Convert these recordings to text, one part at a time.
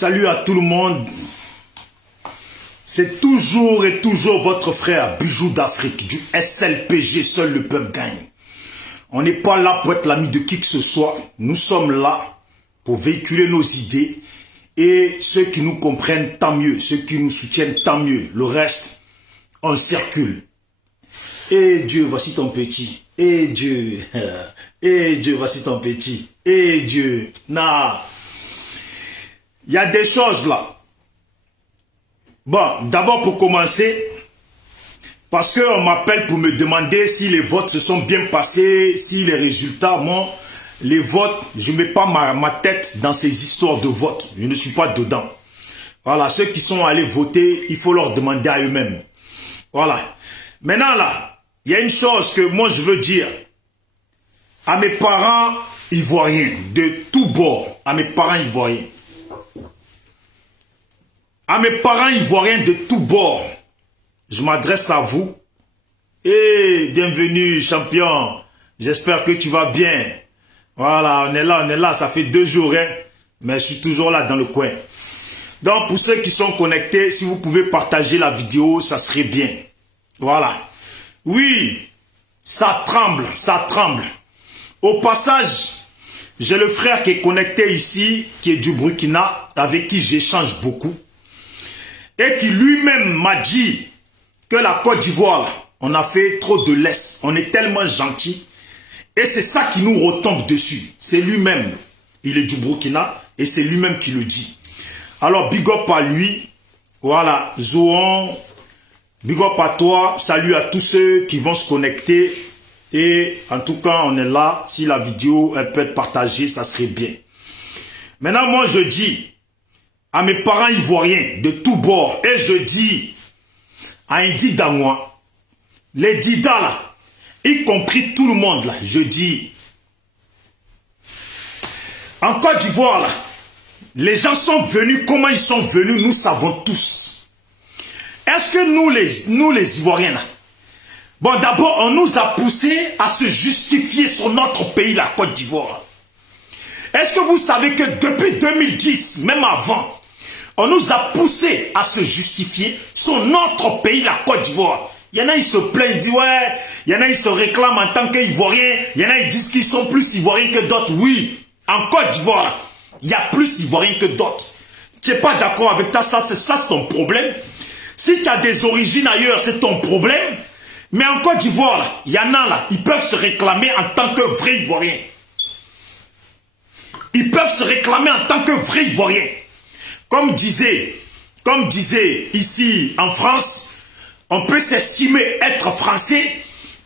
Salut à tout le monde. C'est toujours et toujours votre frère Bijou d'Afrique, du SLPG, seul le peuple gagne. On n'est pas là pour être l'ami de qui que ce soit. Nous sommes là pour véhiculer nos idées. Et ceux qui nous comprennent, tant mieux. Ceux qui nous soutiennent, tant mieux. Le reste, on circule. Et Dieu, voici ton petit. Et Dieu. Et Dieu, voici ton petit. Et Dieu. Nah. Il y a des choses là. Bon, d'abord pour commencer, parce qu'on m'appelle pour me demander si les votes se sont bien passés, si les résultats, moi, les votes, je ne mets pas ma tête dans ces histoires de vote. Je ne suis pas dedans. Voilà, ceux qui sont allés voter, il faut leur demander à eux-mêmes. Voilà. Maintenant là, il y a une chose que moi je veux dire à mes parents ivoiriens, de tous bords, à mes parents ivoiriens. À mes parents ivoiriens de tous bords, je m'adresse à vous. Et bienvenue, champion. J'espère que tu vas bien. Voilà, on est là, ça fait 2 jours, hein, mais je suis toujours là dans le coin. Donc, pour ceux qui sont connectés, si vous pouvez partager la vidéo, ça serait bien. Voilà. Oui, ça tremble, ça tremble. Au passage, j'ai le frère qui est connecté ici, qui est du Burkina, avec qui j'échange beaucoup. Et qui lui-même m'a dit que la Côte d'Ivoire, on a fait trop de laisse. On est tellement gentil. Et c'est ça qui nous retombe dessus. C'est lui-même. Il est du Burkina et c'est lui-même qui le dit. Alors, big up à lui. Voilà, Zohan. Big up à toi. Salut à tous ceux qui vont se connecter. Et en tout cas, on est là. Si la vidéo elle peut être partagée, ça serait bien. Maintenant, moi, je dis à mes parents ivoiriens de tous bords, et je dis à un Didanois, les Dida là, y compris tout le monde là, je dis, en Côte d'Ivoire là, les gens sont venus, comment ils sont venus, nous savons tous. Est-ce que nous les Ivoiriens là, bon d'abord on nous a poussé à se justifier sur notre pays, la Côte d'Ivoire. Est-ce que vous savez que depuis 2010, même avant, on nous a poussé à se justifier sur notre pays, la Côte d'Ivoire. Il y en a, ils se plaignent, ils disent ouais. Il y en a, ils se réclament en tant qu'Ivoiriens. Il y en a, ils disent qu'ils sont plus Ivoiriens que d'autres. Oui, en Côte d'Ivoire, il y a plus Ivoiriens que d'autres. Tu n'es pas d'accord avec ça, c'est ton problème. Si tu as des origines ailleurs, c'est ton problème. Mais en Côte d'Ivoire, il y en a là, ils peuvent se réclamer en tant que vrais Ivoiriens. Ils peuvent se réclamer en tant que vrais Ivoiriens. Comme disait ici en France, on peut s'estimer être français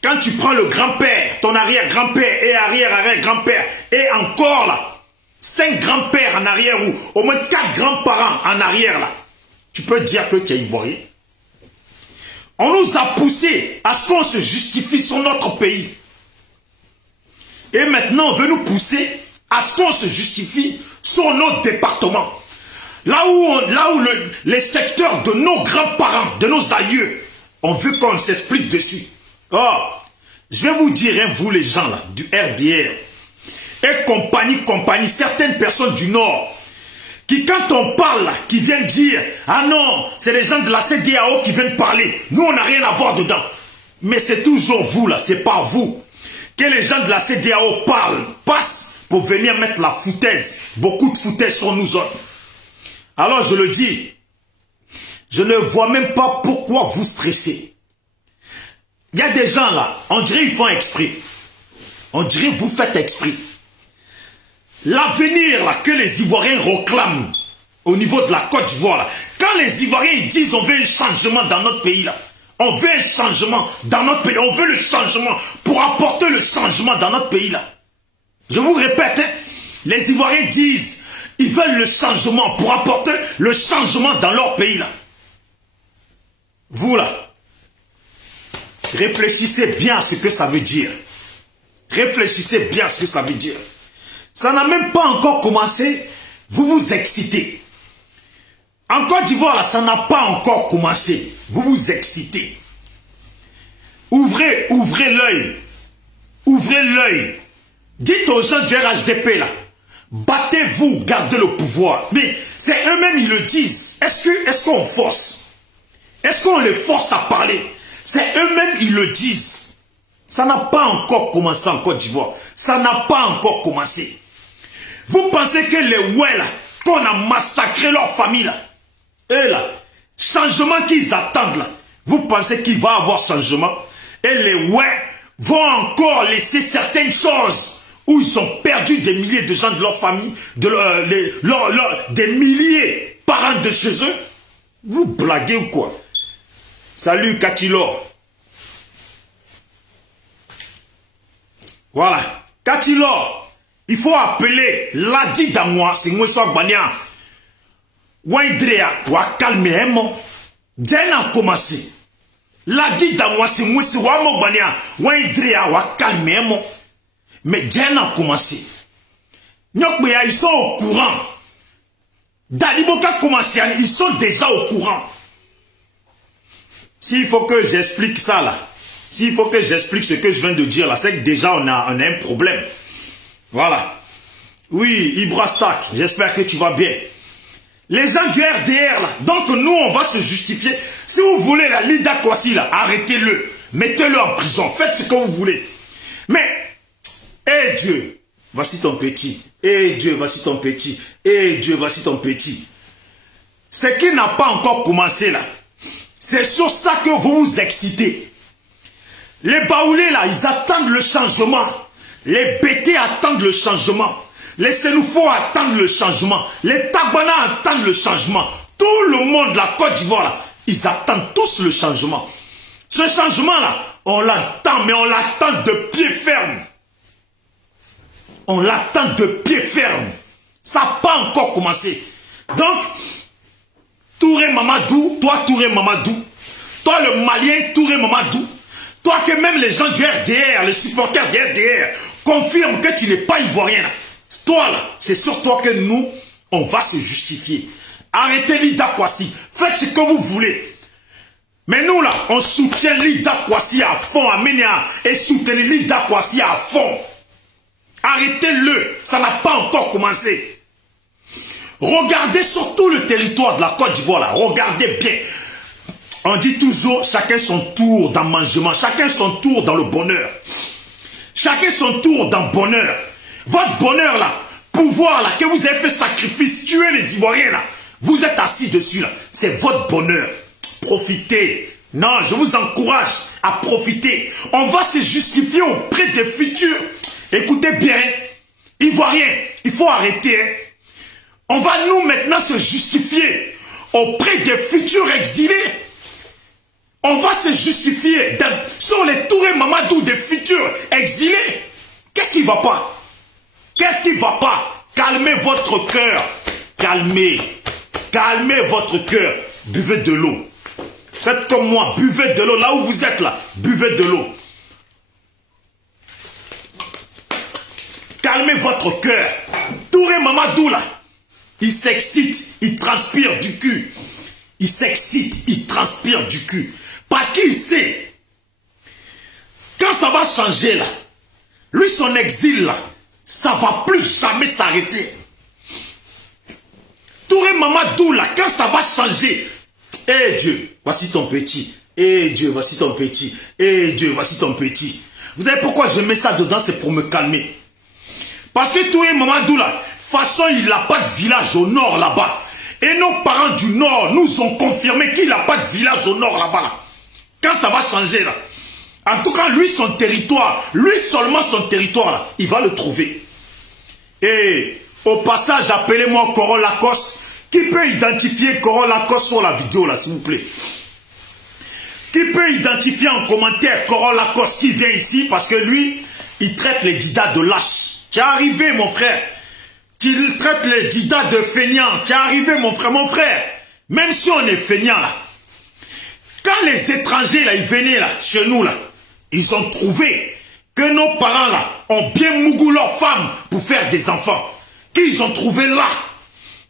quand tu prends le grand-père, ton arrière-grand-père et arrière-arrière-grand-père et encore là, 5 grands-pères en arrière ou au moins 4 grands-parents en arrière là. Tu peux dire que tu es ivoirien. On nous a poussé à ce qu'on se justifie sur notre pays. Et maintenant, on veut nous pousser à ce qu'on se justifie sur nos départements. Là où les secteurs de nos grands-parents, de nos aïeux, on veut qu'on s'explique dessus. Or, je vais vous dire, hein, vous les gens là, du RDR, et compagnie, certaines personnes du Nord, qui quand on parle, qui viennent dire, ah non, c'est les gens de la CEDEAO qui viennent parler, nous on n'a rien à voir dedans. Mais c'est toujours vous là, c'est pas vous, que les gens de la CEDEAO passent pour venir mettre la foutaise, beaucoup de foutaise sur nous autres. Alors je le dis, je ne vois même pas pourquoi vous stressez. Il y a des gens là, on dirait ils font exprès. On dirait vous faites exprès. L'avenir là que les Ivoiriens réclament au niveau de la Côte d'Ivoire là, quand les Ivoiriens ils disent on veut un changement dans notre pays là, on veut un changement dans notre pays, on veut le changement pour apporter le changement dans notre pays là. Je vous répète, hein, les Ivoiriens disent ils veulent le changement pour apporter le changement dans leur pays là. Vous là, réfléchissez bien à ce que ça veut dire. Réfléchissez bien à ce que ça veut dire. Ça n'a même pas encore commencé, vous vous excitez. En Côte d'Ivoire là, ça n'a pas encore commencé, vous vous excitez. Ouvrez l'œil. Ouvrez l'œil. Dites aux gens du RHDP là, battez-vous, gardez le pouvoir. Mais C'est eux-mêmes, ils le disent. Est-ce qu'on force? Est-ce qu'on les force à parler? C'est eux-mêmes, ils le disent. Ça n'a pas encore commencé en Côte d'Ivoire. Ça n'a pas encore commencé. Vous pensez que les ouais là, qu'on a massacré leur famille là, eux là, changement qu'ils attendent là, vous pensez qu'il va y avoir changement? Et les ouais vont encore laisser certaines choses où ils ont perdu des milliers de gens de leur famille, des milliers de parents de chez eux. Vous blaguez ou quoi? Salut Katilor. Voilà. Katilor, il faut appeler Ladi Damois, c'est moi soit Bania. Waidrea, wa calmer un mot. Déjà a commencé. Ladi Damois, c'est moi soit Bania. Waidrea, wa calmer un mot. Mais déjà a commencé. Ils sont au courant. Daliboka commencé, ils sont déjà au courant. S'il faut que j'explique ça là, s'il faut que j'explique ce que je viens de dire là, c'est que déjà on a un problème. Voilà. Oui, Ibrastak, j'espère que tu vas bien. Les gens du RDR là, donc nous on va se justifier. Si vous voulez la Lida Kwasi là, arrêtez-le. Mettez-le en prison, faites ce que vous voulez. Mais, eh Dieu, voici ton petit. Eh Dieu, voici ton petit. Eh Dieu, voici ton petit. Ce qui n'a pas encore commencé là, c'est sur ça que vous vous excitez. Les baoulés là, ils attendent le changement. Les BT attendent le changement. Les Sénoufos attendent le changement. Les Tabana attendent le changement. Tout le monde, la Côte d'Ivoire là, ils attendent tous le changement. Ce changement là, on l'attend, mais on l'attend de pied ferme. On l'attend de pied ferme. Ça n'a pas encore commencé. Donc, Touré Mamadou, toi Touré Mamadou, toi le Malien Touré Mamadou, toi que même les gens du RDR, les supporters du RDR, confirment que tu n'es pas ivoirien. Là. Toi là, c'est sur toi que nous, on va se justifier. Arrêtez Lida Kwasi, faites ce que vous voulez. Mais nous là, on soutient Lida Kwasi à fond, Aménia, et soutenez Lida Kwasi à fond. Arrêtez-le, ça n'a pas encore commencé. Regardez sur tout le territoire de la Côte d'Ivoire là, regardez bien. On dit toujours, chacun son tour dans le mangement, chacun son tour dans le bonheur. Chacun son tour dans le bonheur. Votre bonheur là, pouvoir là, que vous avez fait sacrifice, tuer les Ivoiriens là, vous êtes assis dessus là, c'est votre bonheur. Profitez. Non, je vous encourage à profiter. On va se justifier auprès des futurs. Écoutez bien, Ivoiriens, il faut arrêter. On va nous maintenant se justifier auprès des futurs exilés. On va se justifier sur les Touré Mamadou des futurs exilés. Qu'est-ce qui ne va pas? Qu'est-ce qui ne va pas? Calmez votre cœur. Calmez. Calmez votre cœur. Buvez de l'eau. Faites comme moi. Buvez de l'eau. Là où vous êtes là, buvez de l'eau. Calmez votre cœur. Touré Mamadou là, il s'excite, il transpire du cul. Il s'excite, il transpire du cul. Parce qu'il sait, quand ça va changer là, lui son exil là, ça ne va plus jamais s'arrêter. Touré Mamadou là, quand ça va changer, eh Dieu, voici ton petit. Eh Dieu, voici ton petit. Eh Dieu, voici ton petit. Vous savez pourquoi je mets ça dedans? C'est pour me calmer. Parce que Touré Mamadou là, de toute façon il n'a pas de village au nord là-bas. Et nos parents du nord nous ont confirmé qu'il n'a pas de village au nord là-bas. Là. Quand ça va changer là. En tout cas, lui, son territoire, lui seulement son territoire là, il va le trouver. Et au passage, appelez-moi Coron Lacoste. Qui peut identifier Coron Lacoste sur la vidéo là, s'il vous plaît? Qui peut identifier en commentaire Coron Lacoste qui vient ici? Parce que lui, il traite les didas de lâches. Tu es arrivé, mon frère. Tu traites les didas de feignants. Tu es arrivé, mon frère. Même si on est feignant là. Quand les étrangers là, ils venaient là, chez nous là, ils ont trouvé que nos parents là ont bien mougou leurs femmes pour faire des enfants. Qu'ils ont trouvé là.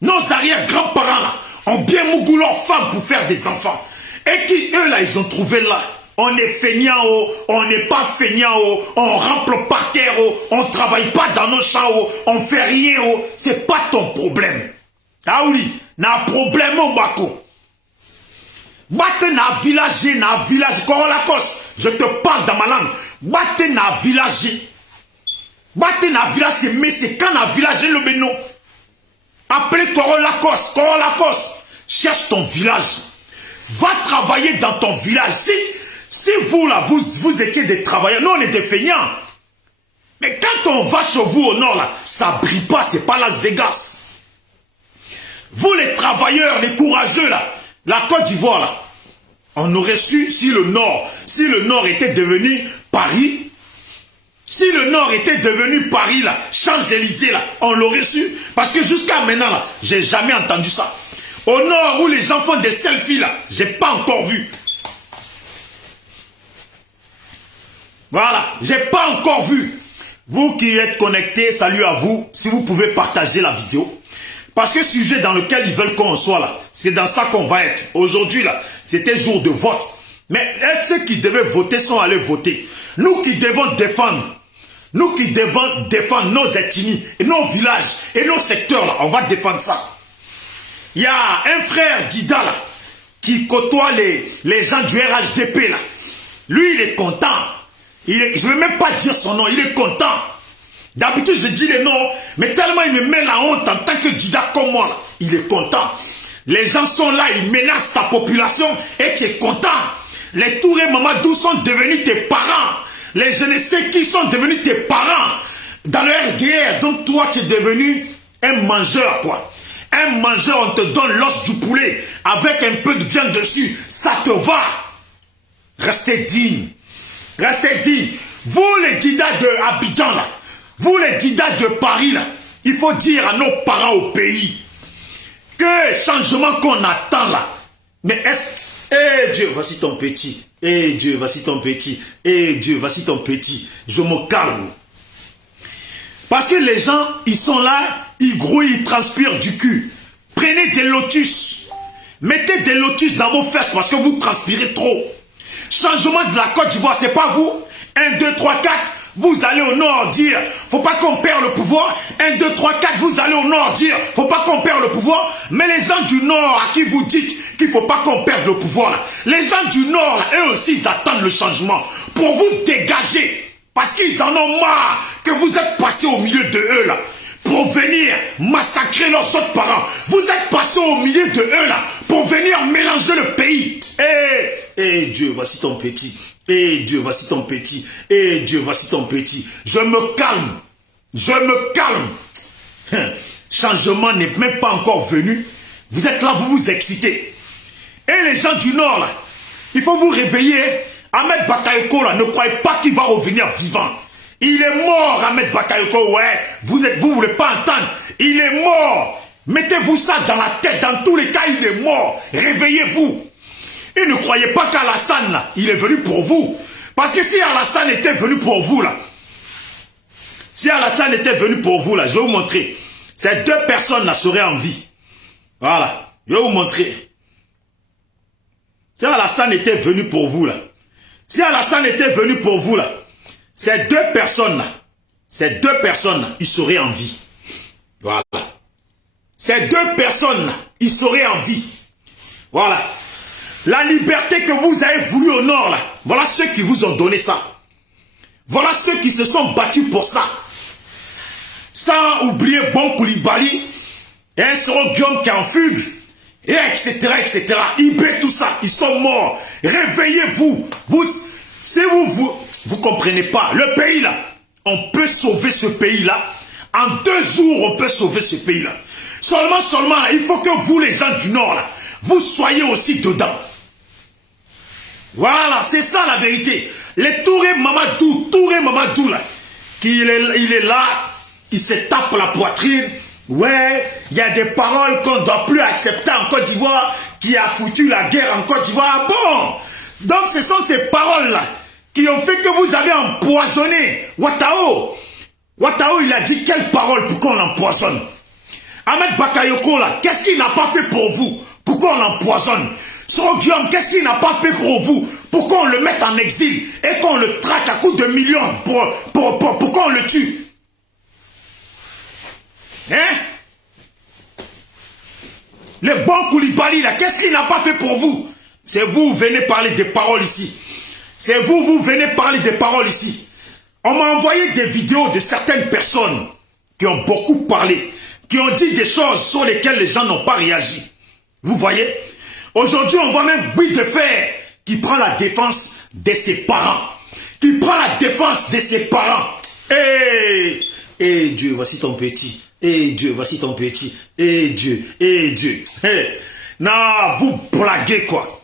Nos arrière-grands-parents là ont bien mougou leurs femmes pour faire des enfants. Et qui eux là, ils ont trouvé là. On est feignant, on n'est pas feignant, on rampe par terre, on travaille pas dans nos champs, on fait rien, c'est pas ton problème. Ah oui, na problème au bako. Batte na village, Korolakos, je te parle dans ma langue. Batte na village, mais c'est quand na village le beno. Appelez Korolakos, cherche ton village. Va travailler dans ton village. Si vous là, vous étiez des travailleurs, nous on est des feignants. Mais quand on va chez vous au nord là, ça brille pas, c'est pas Las Vegas. Vous les travailleurs, les courageux là, la Côte d'Ivoire là, on aurait su si le Nord était devenu Paris, si le Nord était devenu Paris là, Champs-Élysées là, on l'aurait su. Parce que jusqu'à maintenant là, j'ai jamais entendu ça. Au Nord où les gens font des selfies là, j'ai pas encore vu. Voilà, j'ai pas encore vu. Vous qui êtes connectés, salut à vous, si vous pouvez partager la vidéo. Parce que le sujet dans lequel ils veulent qu'on soit là, c'est dans ça qu'on va être. Aujourd'hui là, c'était jour de vote. Mais ceux qui devaient voter sont allés voter. Nous qui devons défendre nos ethnies, et nos villages et nos secteurs là, on va défendre ça. Il y a un frère Dida là, qui côtoie les gens du RHDP là. Lui il est content. Je ne vais même pas dire son nom, il est content. D'habitude, je dis les noms, mais tellement il me met la honte en tant que Dida comme moi, là, il est content. Les gens sont là, ils menacent ta population et tu es content. Les Touré Mamadou sont devenus tes parents. Les je ne sais qui sont devenus tes parents. Dans le RDR, donc toi, tu es devenu un mangeur, quoi. Un mangeur, on te donne l'os du poulet avec un peu de viande dessus. Ça te va. Restez digne. Restez digne. Vous, les Dida de Abidjan, là, vous les Dida de Paris, là, il faut dire à nos parents au pays que changement qu'on attend là. Mais est-ce... Eh Dieu, voici ton petit. Eh Dieu, voici ton petit. Eh Dieu, voici ton petit. Je me calme. Parce que les gens, ils sont là, ils grouillent, ils transpirent du cul. Prenez des lotus. Mettez des lotus dans vos fesses parce que vous transpirez trop. Changement de la Côte d'Ivoire, c'est pas vous. 1, 2, 3, 4. Vous allez au nord dire, faut pas qu'on perde le pouvoir. 1, 2, 3, 4, vous allez au nord dire, faut pas qu'on perde le pouvoir. Mais les gens du nord à qui vous dites qu'il faut pas qu'on perde le pouvoir, là, les gens du nord, là, eux aussi, ils attendent le changement pour vous dégager. Parce qu'ils en ont marre que vous êtes passé au milieu de eux, là, pour venir massacrer leurs autres parents. Vous êtes passé au milieu de eux, là, pour venir mélanger le pays. Eh Dieu, voici ton petit. Eh Dieu, voici ton petit. Eh Dieu, voici ton petit. Je me calme. Je me calme. Changement n'est même pas encore venu. Vous êtes là, vous vous excitez. Et les gens du Nord, là, il faut vous réveiller. Ahmed Bakayoko, là, ne croyez pas qu'il va revenir vivant. Il est mort, Ahmed Bakayoko, ouais. Vous voulez pas entendre. Il est mort. Mettez-vous ça dans la tête. Dans tous les cas, il est mort. Réveillez-vous. Et ne croyez pas qu'Alassane, là, il est venu pour vous. Parce que si Alassane était venu pour vous, là, je vais vous montrer. Ces deux personnes-là seraient en vie. Voilà, je vais vous montrer. Si Alassane était venu pour vous, là, ces deux personnes-là, ils seraient en vie. Voilà. Ces deux personnes-là, ils seraient en vie. Voilà. La liberté que vous avez voulu au nord, là, voilà ceux qui vous ont donné ça. Voilà ceux qui se sont battus pour ça. Sans oublier Bon Koulibaly, et un Soro Guillaume qui est en fugue, et etc., etc. Ibé, tout ça, ils sont morts. Réveillez-vous. Si vous comprenez pas, le pays là, on peut sauver ce pays là. En 2 jours, on peut sauver ce pays là. Seulement là, il faut que vous, les gens du nord là, vous soyez aussi dedans. Voilà, c'est ça la vérité. Les Touré Mamadou là, il est là, il se tape la poitrine. Ouais, il y a des paroles qu'on ne doit plus accepter en Côte d'Ivoire, qui a foutu la guerre en Côte d'Ivoire. Bon, donc ce sont ces paroles-là qui ont fait que vous avez empoisonné Ouattao. Ouattao, il a dit quelle parole pour qu'on l'empoisonne? Ahmed Bakayoko là, qu'est-ce qu'il n'a pas fait pour vous? Pourquoi on l'empoisonne? Soro Guillaume, qu'est-ce qu'il n'a pas fait pour vous? Pour qu'on le mette en exil et qu'on le traque à coups de millions pour qu'on le tue? Hein? Le bon Koulibaly, là, qu'est-ce qu'il n'a pas fait pour vous? C'est vous venez parler des paroles ici. C'est vous venez parler des paroles ici. On m'a envoyé des vidéos de certaines personnes qui ont beaucoup parlé, qui ont dit des choses sur lesquelles les gens n'ont pas réagi. Vous voyez? Aujourd'hui, on voit même Guy de Fer qui prend la défense de ses parents. Qui prend la défense de ses parents. Dieu, voici ton petit. Dieu, voici ton petit. Dieu, Dieu. Non, vous blaguez quoi.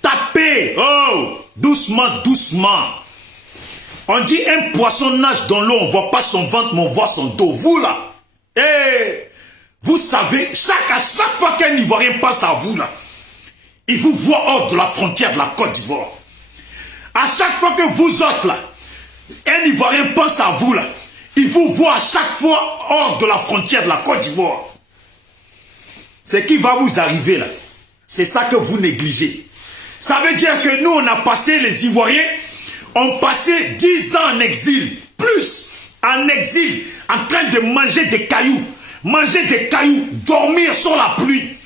Tapez. Oh, doucement, doucement. On dit un poisson nage dans l'eau, on ne voit pas son ventre, mais on voit son dos. Vous là, vous savez, à chaque fois qu'un Ivoirien passe à vous là, il vous voit hors de la frontière de la Côte d'Ivoire. À chaque fois que vous autres là, un Ivoirien pense à vous là, il vous voit à chaque fois hors de la frontière de la Côte d'Ivoire. Ce qui va vous arriver là, c'est ça que vous négligez. Ça veut dire que nous, on a passé, les Ivoiriens, ont passé 10 ans en exil, plus en exil, en train de manger des cailloux, dormir sur la pluie.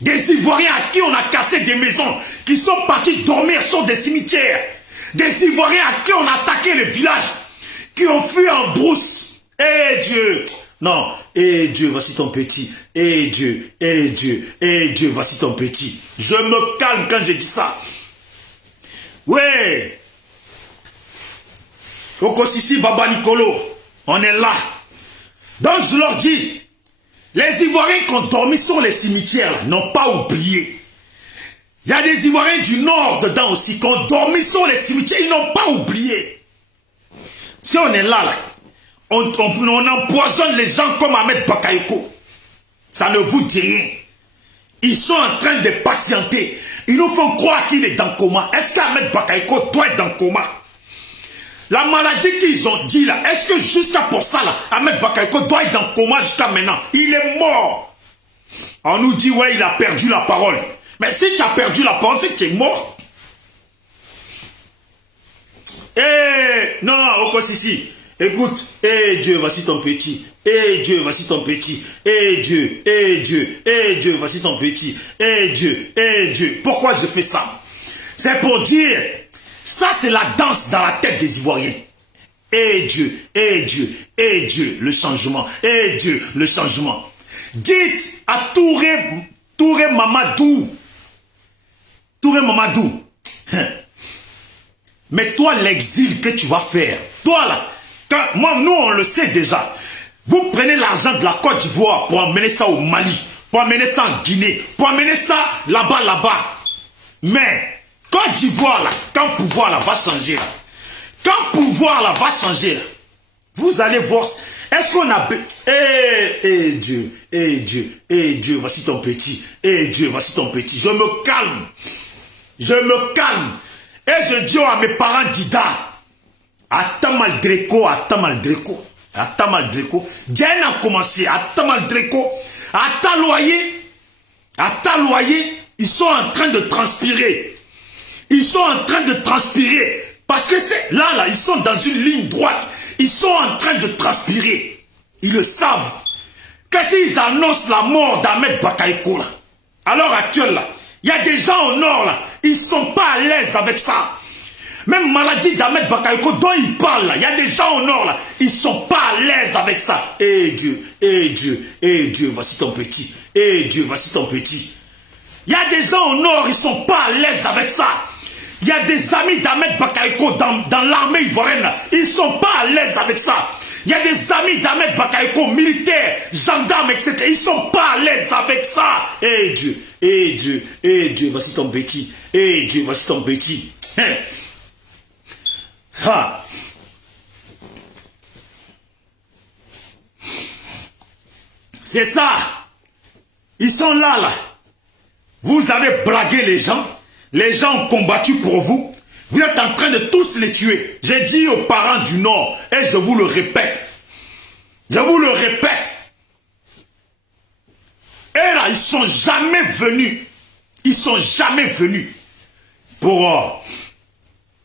Des Ivoiriens à qui on a cassé des maisons, qui sont partis dormir sur des cimetières. Des Ivoiriens à qui on a attaqué les villages, qui ont fui en brousse. Dieu! Non, Dieu, voici ton petit. Dieu, Dieu, voici ton petit. Je me calme quand je dis ça. Ouais. Okosisi Baba Nicolo, on est là. Donc je leur dis, les Ivoiriens qui ont dormi sur les cimetières n'ont pas oublié. Il y a des Ivoiriens du Nord dedans aussi qui ont dormi sur les cimetières, ils n'ont pas oublié. Si on est là, on empoisonne les gens comme Ahmed Bakayoko. Ça ne vous dit rien. Ils sont en train de patienter. Ils nous font croire qu'il est dans le coma. Est-ce qu'Ahmed Bakayoko doit être dans le coma? La maladie qu'ils ont dit là, est-ce que jusqu'à pour ça là, Ahmed Bakayoko doit être dans le coma jusqu'à maintenant? Il est mort. On nous dit ouais, il a perdu la parole. Mais si tu as perdu la parole, c'est que tu es mort. Non, Okosisi, écoute, Dieu, voici ton petit. Dieu, voici ton petit. Dieu, Dieu, voici ton petit. Dieu. Pourquoi je fais ça? C'est pour dire, ça c'est la danse dans la tête des Ivoiriens. Dieu, le changement. Dieu, le changement. Dites à Touré Mamadou. Mais toi, l'exil que tu vas faire, toi là, nous on le sait déjà. Vous prenez l'argent de la Côte d'Ivoire pour emmener ça au Mali, pour emmener ça en Guinée, pour emmener ça là-bas. Mais Côte d'Ivoire là, quand pouvoir là va changer là, vous allez voir. Est-ce qu'on a... Dieu, voici ton petit. Dieu, voici ton petit. Je me calme. Et je dis à mes parents d'Ida, attends Maldreco. Diane a commencé, attends Maldreco. Attends loyer. Ils sont en train de transpirer. Parce que c'est là, ils sont dans une ligne droite. Ils sont en train de transpirer. Ils le savent. Qu'est-ce qu'ils annoncent la mort d'Ahmed Bakayoko là? À l'heure actuelle là, il y a des gens au nord là, ils ne sont pas à l'aise avec ça. Même maladie d'Ahmed Bakayoko dont ils parlent là, il y a des gens au nord là, ils ne sont pas à l'aise avec ça. Dieu, voici ton petit. Dieu, voici ton petit. Il y a des gens au nord, ils ne sont pas à l'aise avec ça. Il y a des amis d'Ahmed Bakayoko dans l'armée ivoirienne là, ils ne sont pas à l'aise avec ça. Il y a des amis d'Ahmed Bakayoko, militaires, gendarmes, etc. Ils ne sont pas à l'aise avec ça. Dieu, voici ton petit. Dieu, voici ton petit. C'est ça. Ils sont là. Vous avez blagué les gens. Les gens ont combattu pour vous. Vous êtes en train de tous les tuer. J'ai dit aux parents du Nord, et je vous le répète. Et là, ils sont jamais venus. Pour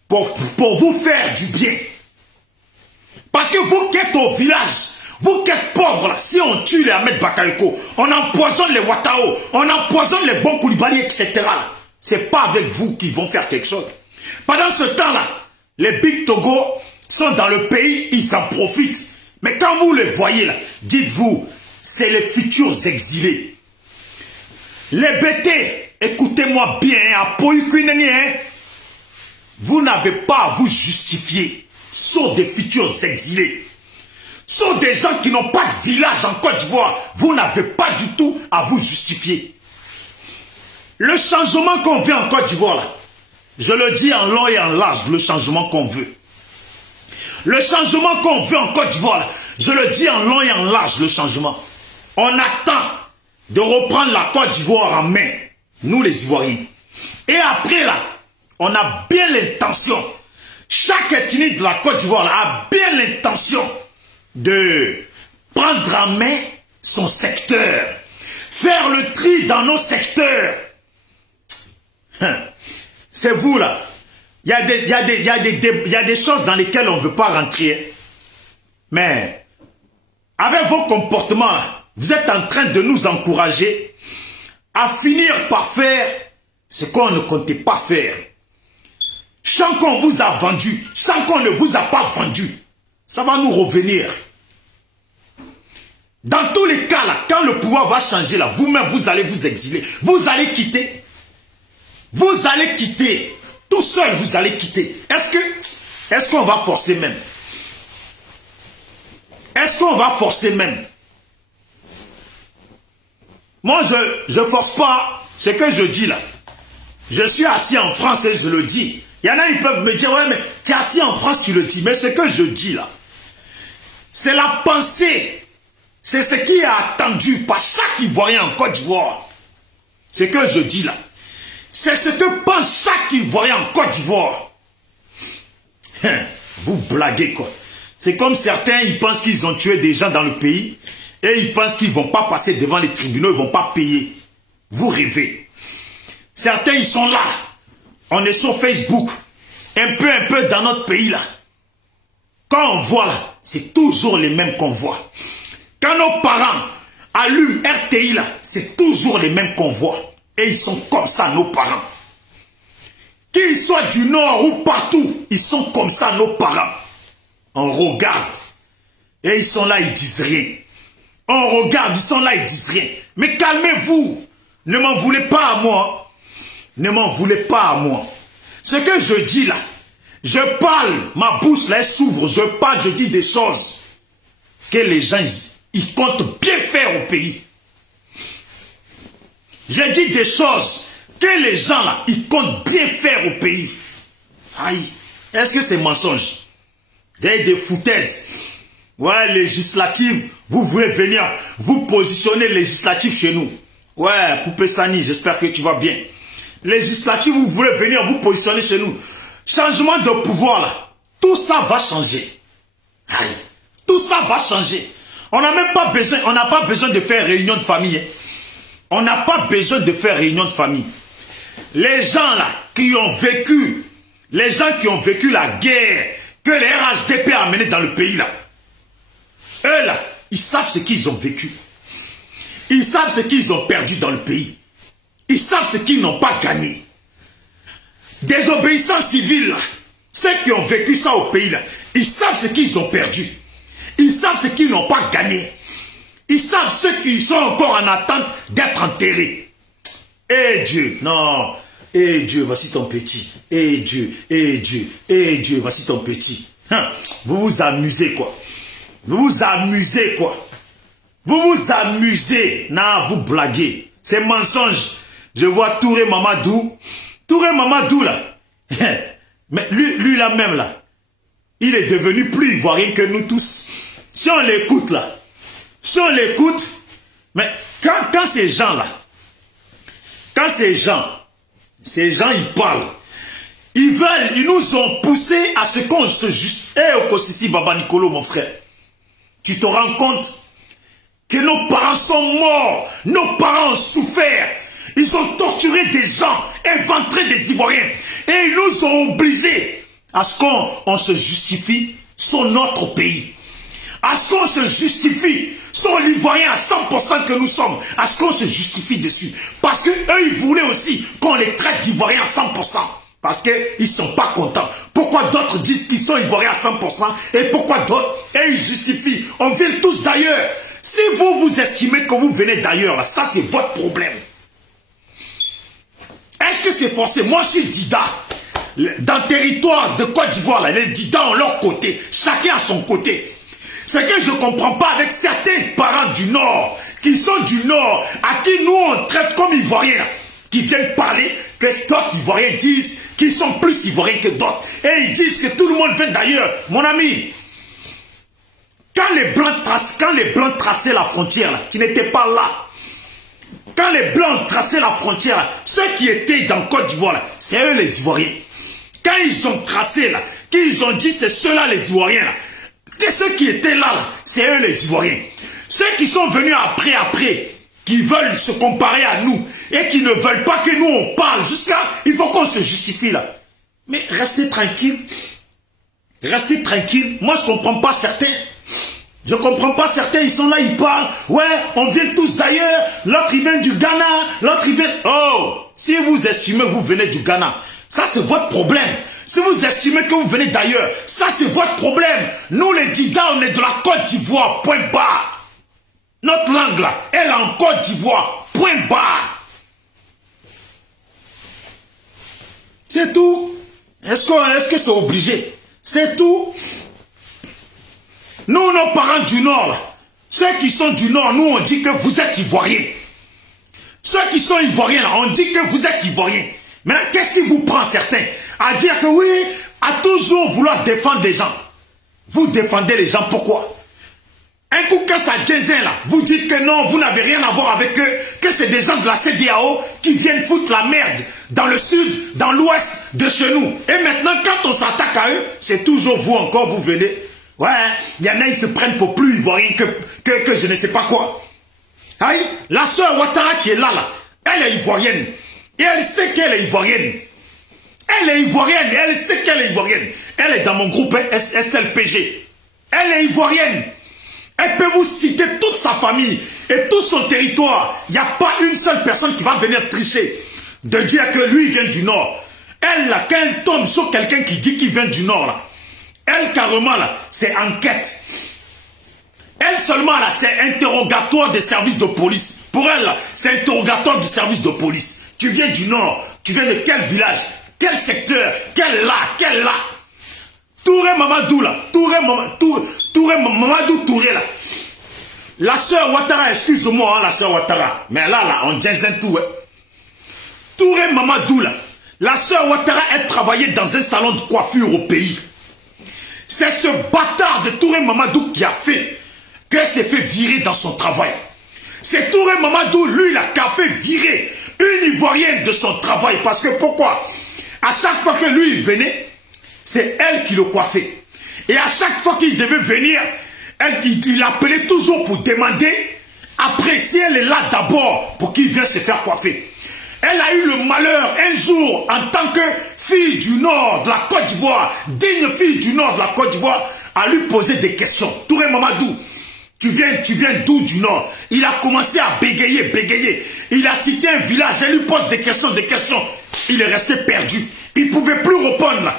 vous faire du bien. Parce que vous qui êtes au village, Vous qui êtes pauvres là, si on tue les Ahmed Bakayoko, on empoisonne les Ouattao, on empoisonne les bons Koulibaly, etc. C'est pas avec vous qu'ils vont faire quelque chose. Pendant ce temps-là, les Big Togo sont dans le pays, ils en profitent. Mais quand vous les voyez là, dites-vous, c'est les futurs exilés. Les BT, écoutez-moi bien, à Poïkuineni, vous n'avez pas à vous justifier. Sont des futurs exilés. Sont des gens qui n'ont pas de village en Côte d'Ivoire. Vous n'avez pas du tout à vous justifier. Le changement qu'on veut en Côte d'Ivoire, là, je le dis en long et en large, le changement qu'on veut. Le changement qu'on veut en Côte d'Ivoire, là, je le dis en long et en large, le changement. On attend de reprendre la Côte d'Ivoire en main, nous les Ivoiriens. Et après, là, on a bien l'intention, chaque ethnie de la Côte d'Ivoire a bien l'intention de prendre en main son secteur, faire le tri dans nos secteurs. C'est vous là. Il y a des choses dans lesquelles on ne veut pas rentrer. Mais avec vos comportements, vous êtes en train de nous encourager à finir par faire ce qu'on ne comptait pas faire. Sans qu'on vous a vendu, sans qu'on ne vous a pas vendu, ça va nous revenir. Dans tous les cas, là, quand le pouvoir va changer, là, vous-même, vous allez vous exiler. Vous allez quitter. Vous allez quitter. Tout seul, vous allez quitter. Est-ce qu'on va forcer même? Est-ce qu'on va forcer même? Moi, je force pas ce que je dis là. Je suis assis en France et je le dis. Il y en a, ils peuvent me dire, ouais, mais tu es assis en France, tu le dis. Mais ce que je dis là, c'est la pensée. C'est ce qui est attendu par chaque Ivoirien en Côte d'Ivoire. Ce que je dis là. C'est ce que pense chaque Ivoirien en Côte d'Ivoire. Vous blaguez quoi. C'est comme certains, ils pensent qu'ils ont tué des gens dans le pays et ils pensent qu'ils ne vont pas passer devant les tribunaux, ils ne vont pas payer. Vous rêvez. Certains, ils sont là. On est sur Facebook. Un peu dans notre pays là. Quand on voit là, c'est toujours les mêmes qu'on voit. Quand nos parents allument RTI là, c'est toujours les mêmes qu'on voit. Et ils sont comme ça, nos parents. Qu'ils soient du nord ou partout, ils sont comme ça, nos parents. On regarde. Et ils sont là, ils disent rien. On regarde, ils sont là, ils disent rien. Mais calmez-vous. Ne m'en voulez pas à moi. Ne m'en voulez pas à moi. Ce que je dis là, je parle, ma bouche là, elle s'ouvre. Je parle, je dis des choses que les gens, ils comptent bien faire au pays. Je dis des choses que les gens là, ils comptent bien faire au pays. Aïe, est-ce que c'est mensonge? Vous avez des foutaises. Ouais, législative, vous voulez venir vous positionner législative chez nous. Ouais, Poupée Sani, j'espère que tu vas bien. Législative, vous voulez venir vous positionner chez nous. Changement de pouvoir là, tout ça va changer. Aïe, tout ça va changer. On n'a même pas besoin, on n'a pas besoin de faire réunion de famille. Hein. On n'a pas besoin de faire réunion de famille. Les gens là qui ont vécu, les gens qui ont vécu la guerre que les RHDP a menée dans le pays là, eux là, ils savent ce qu'ils ont vécu. Ils savent ce qu'ils ont perdu dans le pays. Ils savent ce qu'ils n'ont pas gagné. Désobéissants civils là, ceux qui ont vécu ça au pays là, ils savent ce qu'ils ont perdu. Ils savent ce qu'ils n'ont pas gagné. Ils savent ceux qui sont encore en attente d'être enterrés. Eh Dieu, non. Eh Dieu, voici ton petit. Eh Dieu, eh Dieu, eh Dieu, voici ton petit. Hein? Vous vous amusez quoi. Vous vous amusez quoi. Vous vous amusez. Non, vous blaguez. C'est mensonge. Je vois Touré Mamadou. Touré Mamadou là. Mais lui là même là. Il est devenu plus ivoirien que nous tous. Si on l'écoute là. Si on l'écoute. Mais quand ces gens là. Quand ces gens ils parlent. Ils nous ont poussé à ce qu'on se juste. Eh Okosisi Baba Nicolo mon frère. Tu te rends compte que nos parents sont morts. Nos parents ont souffert. Ils ont torturé des gens, inventé des Ivoiriens. Et ils nous ont obligés à ce qu'on se justifie sur notre pays. À ce qu'on se justifie. Sont l'Ivoirien à 100% que nous sommes. À ce qu'on se justifie dessus. Parce que eux, ils voulaient aussi qu'on les traite d'Ivoiriens à 100%. Parce qu'ils ne sont pas contents. Pourquoi d'autres disent qu'ils sont Ivoiriens à 100% et pourquoi d'autres, et ils justifient. On vient tous d'ailleurs. Si vous vous estimez que vous venez d'ailleurs, ça c'est votre problème. Est-ce que c'est forcé? Moi je suis Dida. Dans le territoire de Côte d'Ivoire, les Dida ont leur côté. Chacun a son côté. Ce que je ne comprends pas avec certains parents du Nord, qui sont du Nord, à qui nous on traite comme Ivoiriens, qui viennent parler, que d'autres Ivoiriens disent qu'ils sont plus Ivoiriens que d'autres. Et ils disent que tout le monde vient d'ailleurs. Mon ami, quand les Blancs traçaient la frontière, là, tu n'étais pas là. Quand les Blancs traçaient la frontière, là, ceux qui étaient dans Côte d'Ivoire, c'est eux les Ivoiriens. Quand ils ont tracé, là, qu'ils ont dit c'est ceux-là les Ivoiriens, là, et ceux qui étaient là, c'est eux les Ivoiriens. Ceux qui sont venus après, qui veulent se comparer à nous et qui ne veulent pas que nous on parle jusqu'à... Il faut qu'on se justifie là. Mais restez tranquille. Restez tranquille. Moi je ne comprends pas certains. Je ne comprends pas certains, ils sont là, ils parlent. Ouais, on vient tous d'ailleurs. L'autre il vient du Ghana. L'autre il vient... Oh, si vous estimez que vous venez du Ghana, ça c'est votre problème. Si vous estimez que vous venez d'ailleurs, ça c'est votre problème. Nous les Dida, on est de la Côte d'Ivoire, point barre. Notre langue là, elle est en Côte d'Ivoire, point barre. C'est tout. Est-ce que c'est obligé? C'est tout. Nous, nos parents du Nord, là, ceux qui sont du Nord, nous on dit que vous êtes Ivoiriens. Ceux qui sont Ivoiriens là, on dit que vous êtes Ivoiriens. Mais qu'est-ce qui vous prend certains à dire que oui, à toujours vouloir défendre des gens? Vous défendez les gens, pourquoi? Un coup quand ça jazzin là, vous dites que non, vous n'avez rien à voir avec eux, que c'est des gens de la CEDEAO qui viennent foutre la merde dans le sud, dans l'ouest de chez nous. Et maintenant, quand on s'attaque à eux, c'est toujours vous encore, vous venez. Ouais, il y en a, ils se prennent pour plus ivoiriens que je ne sais pas quoi. Aïe, la sœur Ouattara qui est là, elle est ivoirienne. Et elle sait qu'elle est ivoirienne. Elle est ivoirienne et elle sait qu'elle est ivoirienne. Elle est dans mon groupe SLPG. Elle est ivoirienne. Elle peut vous citer toute sa famille et tout son territoire. Il n'y a pas une seule personne qui va venir tricher de dire que lui vient du Nord. Elle, là, quand elle tombe sur quelqu'un qui dit qu'il vient du Nord, là, elle, carrément, là, c'est enquête. Elle seulement, là, c'est interrogatoire des services de police. Pour elle, là, c'est interrogatoire du service de police. Tu viens du Nord, tu viens de quel village, quel secteur, quel là. Touré Mamadou là, Touré Mamadou Touré là. La sœur Ouattara, excuse-moi, hein, la sœur Ouattara. Mais là, on dit un tout. Hein. Touré Mamadou là. La sœur Ouattara, elle travaillait dans un salon de coiffure au pays. C'est ce bâtard de Touré Mamadou qui a fait qu'elle s'est fait virer dans son travail. C'est Touré Mamadou, lui, là, qui a fait virer une Ivoirienne de son travail. Parce que pourquoi? À chaque fois que lui, il venait, c'est elle qui le coiffait. Et à chaque fois qu'il devait venir, il l'appelait toujours pour demander, après, si elle est là d'abord, pour qu'il vienne se faire coiffer. Elle a eu le malheur, un jour, en tant que fille du Nord de la Côte d'Ivoire, digne fille du Nord de la Côte d'Ivoire, à lui poser des questions. Touré Mamadou, tu viens d'où du Nord? Il a commencé à bégayer. Il a cité un village, elle lui pose des questions. Il est resté perdu. Il ne pouvait plus répondre.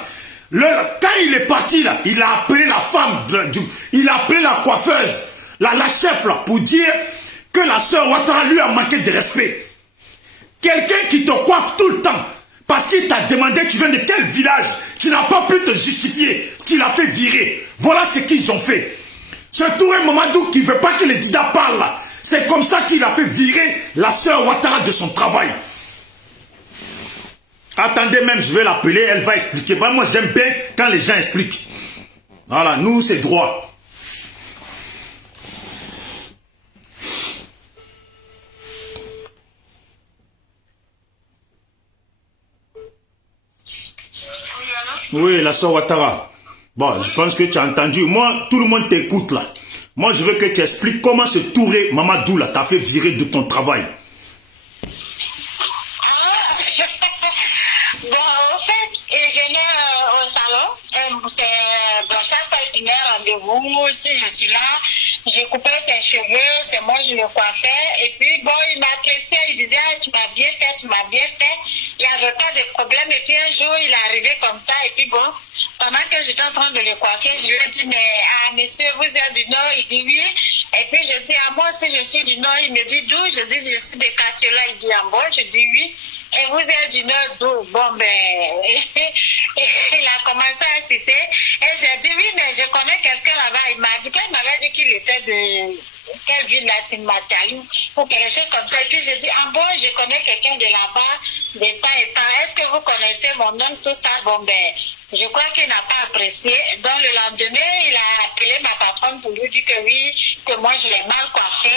Quand il est parti, là, il a appelé la femme, il a appelé la coiffeuse, la chef, là, pour dire que la sœur Ouattara lui a manqué de respect. Quelqu'un qui te coiffe tout le temps, parce qu'il t'a demandé tu viens de quel village, tu n'as pas pu te justifier, tu l'as fait virer. Voilà ce qu'ils ont fait. Ce Touré Mamadou qui ne veut pas que les Dida parlent là, c'est comme ça qu'il a fait virer la sœur Ouattara de son travail. Attendez même, je vais l'appeler, elle va expliquer. Moi, j'aime bien quand les gens expliquent. Voilà, nous, c'est droit. Oui, la sœur Ouattara. Bon, je pense que tu as entendu. Moi, tout le monde t'écoute là. Moi, je veux que tu expliques comment ce Touré Mamadou là t'a fait virer de ton travail. Bon, en fait, je venais au salon. Bon, chaque fois, il prenait rendez-vous, si je suis là, je coupais ses cheveux, c'est moi je le coiffais. Et puis bon, il m'appréciait, il disait ah, tu m'as bien fait, tu m'as bien fait. Il n'y avait pas de problème. Et puis un jour, il est arrivé comme ça. Et puis bon, pendant que j'étais en train de le coiffer, je lui ai dit mais ah, monsieur, vous êtes du Nord? Il dit oui. Et puis je dis à moi aussi je suis du Nord. Il me dit d'où? Je dis je suis de Katiola. Il dit en bon, je dis oui. Et vous êtes du Nord d'où? Bon, ben, il a commencé à citer. Et j'ai dit, oui, mais je connais quelqu'un là-bas. Il m'a dit, il m'avait dit qu'il était de quelle ville là, c'est Matali, ou quelque chose comme ça. Et puis j'ai dit, ah bon, je connais quelqu'un de là-bas, de temps et temps. Est-ce que vous connaissez mon nom, tout ça? Bon, ben, je crois qu'il n'a pas apprécié. Donc le lendemain, il a appelé ma patronne pour lui dire que oui, que moi je l'ai mal coiffé,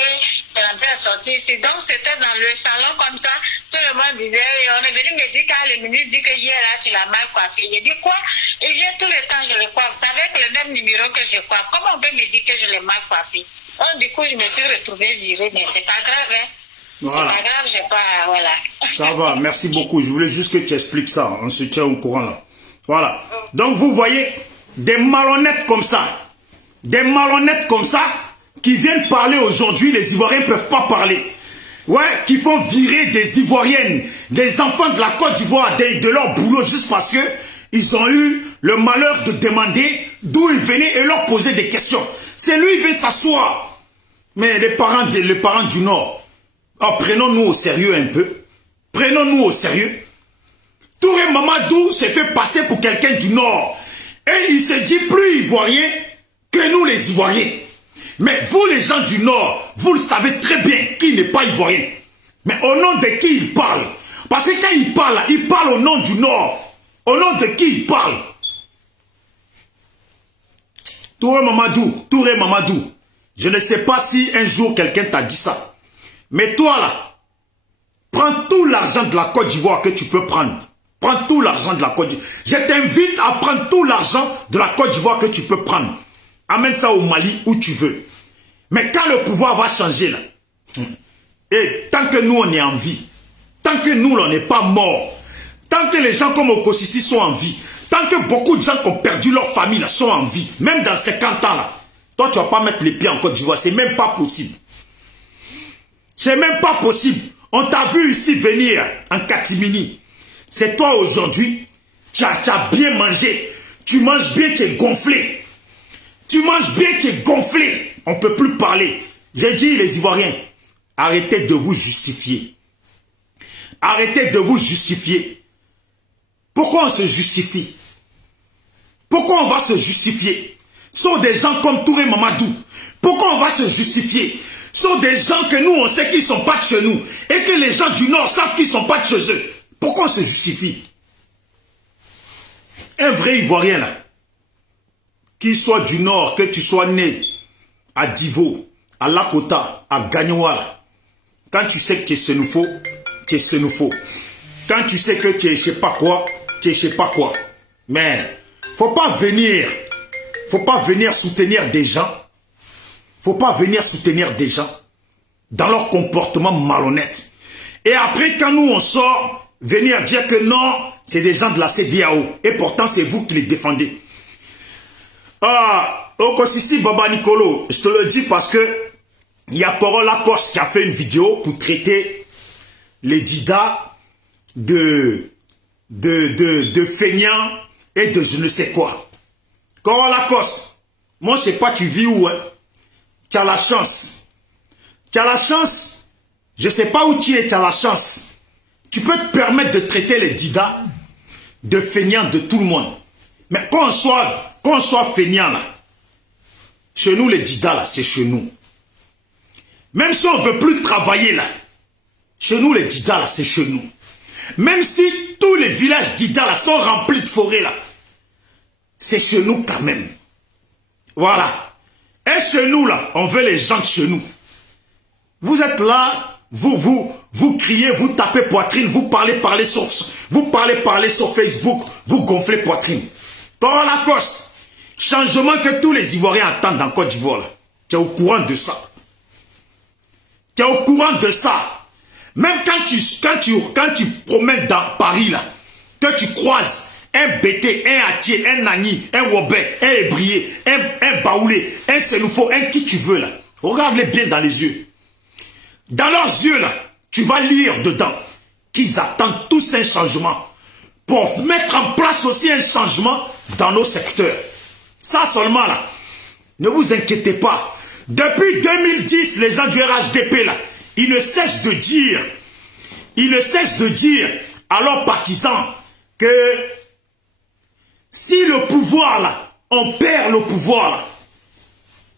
c'est en train de sortir ici. Donc c'était dans le salon comme ça, tout le monde disait, on est venu me dire quand le ministre dit que hier là tu l'as mal coiffé. J'ai dit quoi? Il vient tout le temps, je le coiffe. C'est avec le même numéro que je coiffe. Comment on peut me dire que je l'ai mal coiffé? Donc du coup je me suis retrouvée virée, mais c'est pas grave, hein. Voilà. C'est pas grave, j'ai pas, voilà. Ça va, merci beaucoup. Je voulais juste que tu expliques ça. On se tient au courant là. Voilà. Donc vous voyez, des malhonnêtes comme ça, qui viennent parler aujourd'hui, les Ivoiriens ne peuvent pas parler. Ouais, qui font virer des Ivoiriennes, des enfants de la Côte d'Ivoire, de leur boulot, juste parce que ils ont eu le malheur de demander d'où ils venaient et leur poser des questions. C'est lui qui veut s'asseoir. Mais les parents du Nord, oh, prenons-nous au sérieux un peu. Prenons-nous au sérieux. Touré Mamadou s'est fait passer pour quelqu'un du Nord. Et il se dit plus Ivoirien que nous les Ivoiriens. Mais vous les gens du Nord, vous le savez très bien qu'il n'est pas Ivoirien. Mais au nom de qui il parle? Parce que quand il parle au nom du Nord. Au nom de qui il parle? Touré Mamadou. Je ne sais pas si un jour quelqu'un t'a dit ça. Mais toi là, prends tout l'argent de la Côte d'Ivoire que tu peux prendre. Prends tout l'argent de la Côte d'Ivoire. Je t'invite à prendre tout l'argent de la Côte d'Ivoire que tu peux prendre. Amène ça au Mali où tu veux. Mais quand le pouvoir va changer là, et tant que nous on est en vie, tant que nous on n'est pas morts, tant que les gens comme Okosisi sont en vie, tant que beaucoup de gens qui ont perdu leur famille là, sont en vie, même dans 50 ans là, toi tu vas pas mettre les pieds en Côte d'Ivoire, c'est même pas possible. C'est même pas possible. On t'a vu ici venir en catimini. C'est toi aujourd'hui, tu as bien mangé. Tu manges bien, tu es gonflé. Tu manges bien, tu es gonflé. On ne peut plus parler. J'ai dit les Ivoiriens, arrêtez de vous justifier. Arrêtez de vous justifier. Pourquoi on se justifie? Pourquoi on va se justifier? Ce sont des gens comme Touré Mamadou. Pourquoi on va se justifier? Ce sont des gens que nous, on sait qu'ils ne sont pas de chez nous. Et que les gens du Nord savent qu'ils ne sont pas de chez eux. Pourquoi on se justifie? Un vrai Ivoirien, là, qu'il soit du Nord, que tu sois né à Divo, à Lakota, à Gagnoa, quand tu sais que tu es Sénoufo, tu es Sénoufo. Quand tu sais que tu es je sais pas quoi, tu es je sais pas quoi. Mais, faut pas venir soutenir des gens. Faut pas venir soutenir des gens dans leur comportement malhonnête. Et après, quand nous on sort, venir dire que non, c'est des gens de la CEDEAO. Et pourtant, c'est vous qui les défendez. Ah, Okosisi Baba Nicolo, je te le dis parce que il y a Corolla Corse qui a fait une vidéo pour traiter les Dida de feignants et de je ne sais quoi. Corolla Corse, moi je sais pas tu vis où, hein. Tu as la chance. Tu as la chance. Je ne sais pas où tu es, tu as la chance. Tu peux te permettre de traiter les Dida de feignants de tout le monde. Mais quand on soit feignant là, chez nous les Dida là, c'est chez nous. Même si on ne veut plus travailler là, chez nous les Dida là, c'est chez nous. Même si tous les villages Dida là sont remplis de forêts là, c'est chez nous quand même. Voilà. Et chez nous, là, on veut les gens de chez nous. Vous êtes là, vous criez, vous tapez poitrine, vous parlez sur Facebook, vous gonflez poitrine. Par la Coste, changement que tous les Ivoiriens attendent en Côte d'Ivoire. Tu es au courant de ça. Tu es au courant de ça. Même quand tu promènes dans Paris, là, que tu croises un Bété, un Atier, un Nani, un Wobé, un Ébrié, un Baoulé, un Sénoufo, un qui tu veux là. Regarde-les bien dans les yeux. Dans leurs yeux là, tu vas lire dedans qu'ils attendent tous un changement pour mettre en place aussi un changement dans nos secteurs. Ça seulement là, ne vous inquiétez pas. Depuis 2010, les gens du RHDP là, ils ne cessent de dire à leurs partisans que si le pouvoir là, on perd le pouvoir là,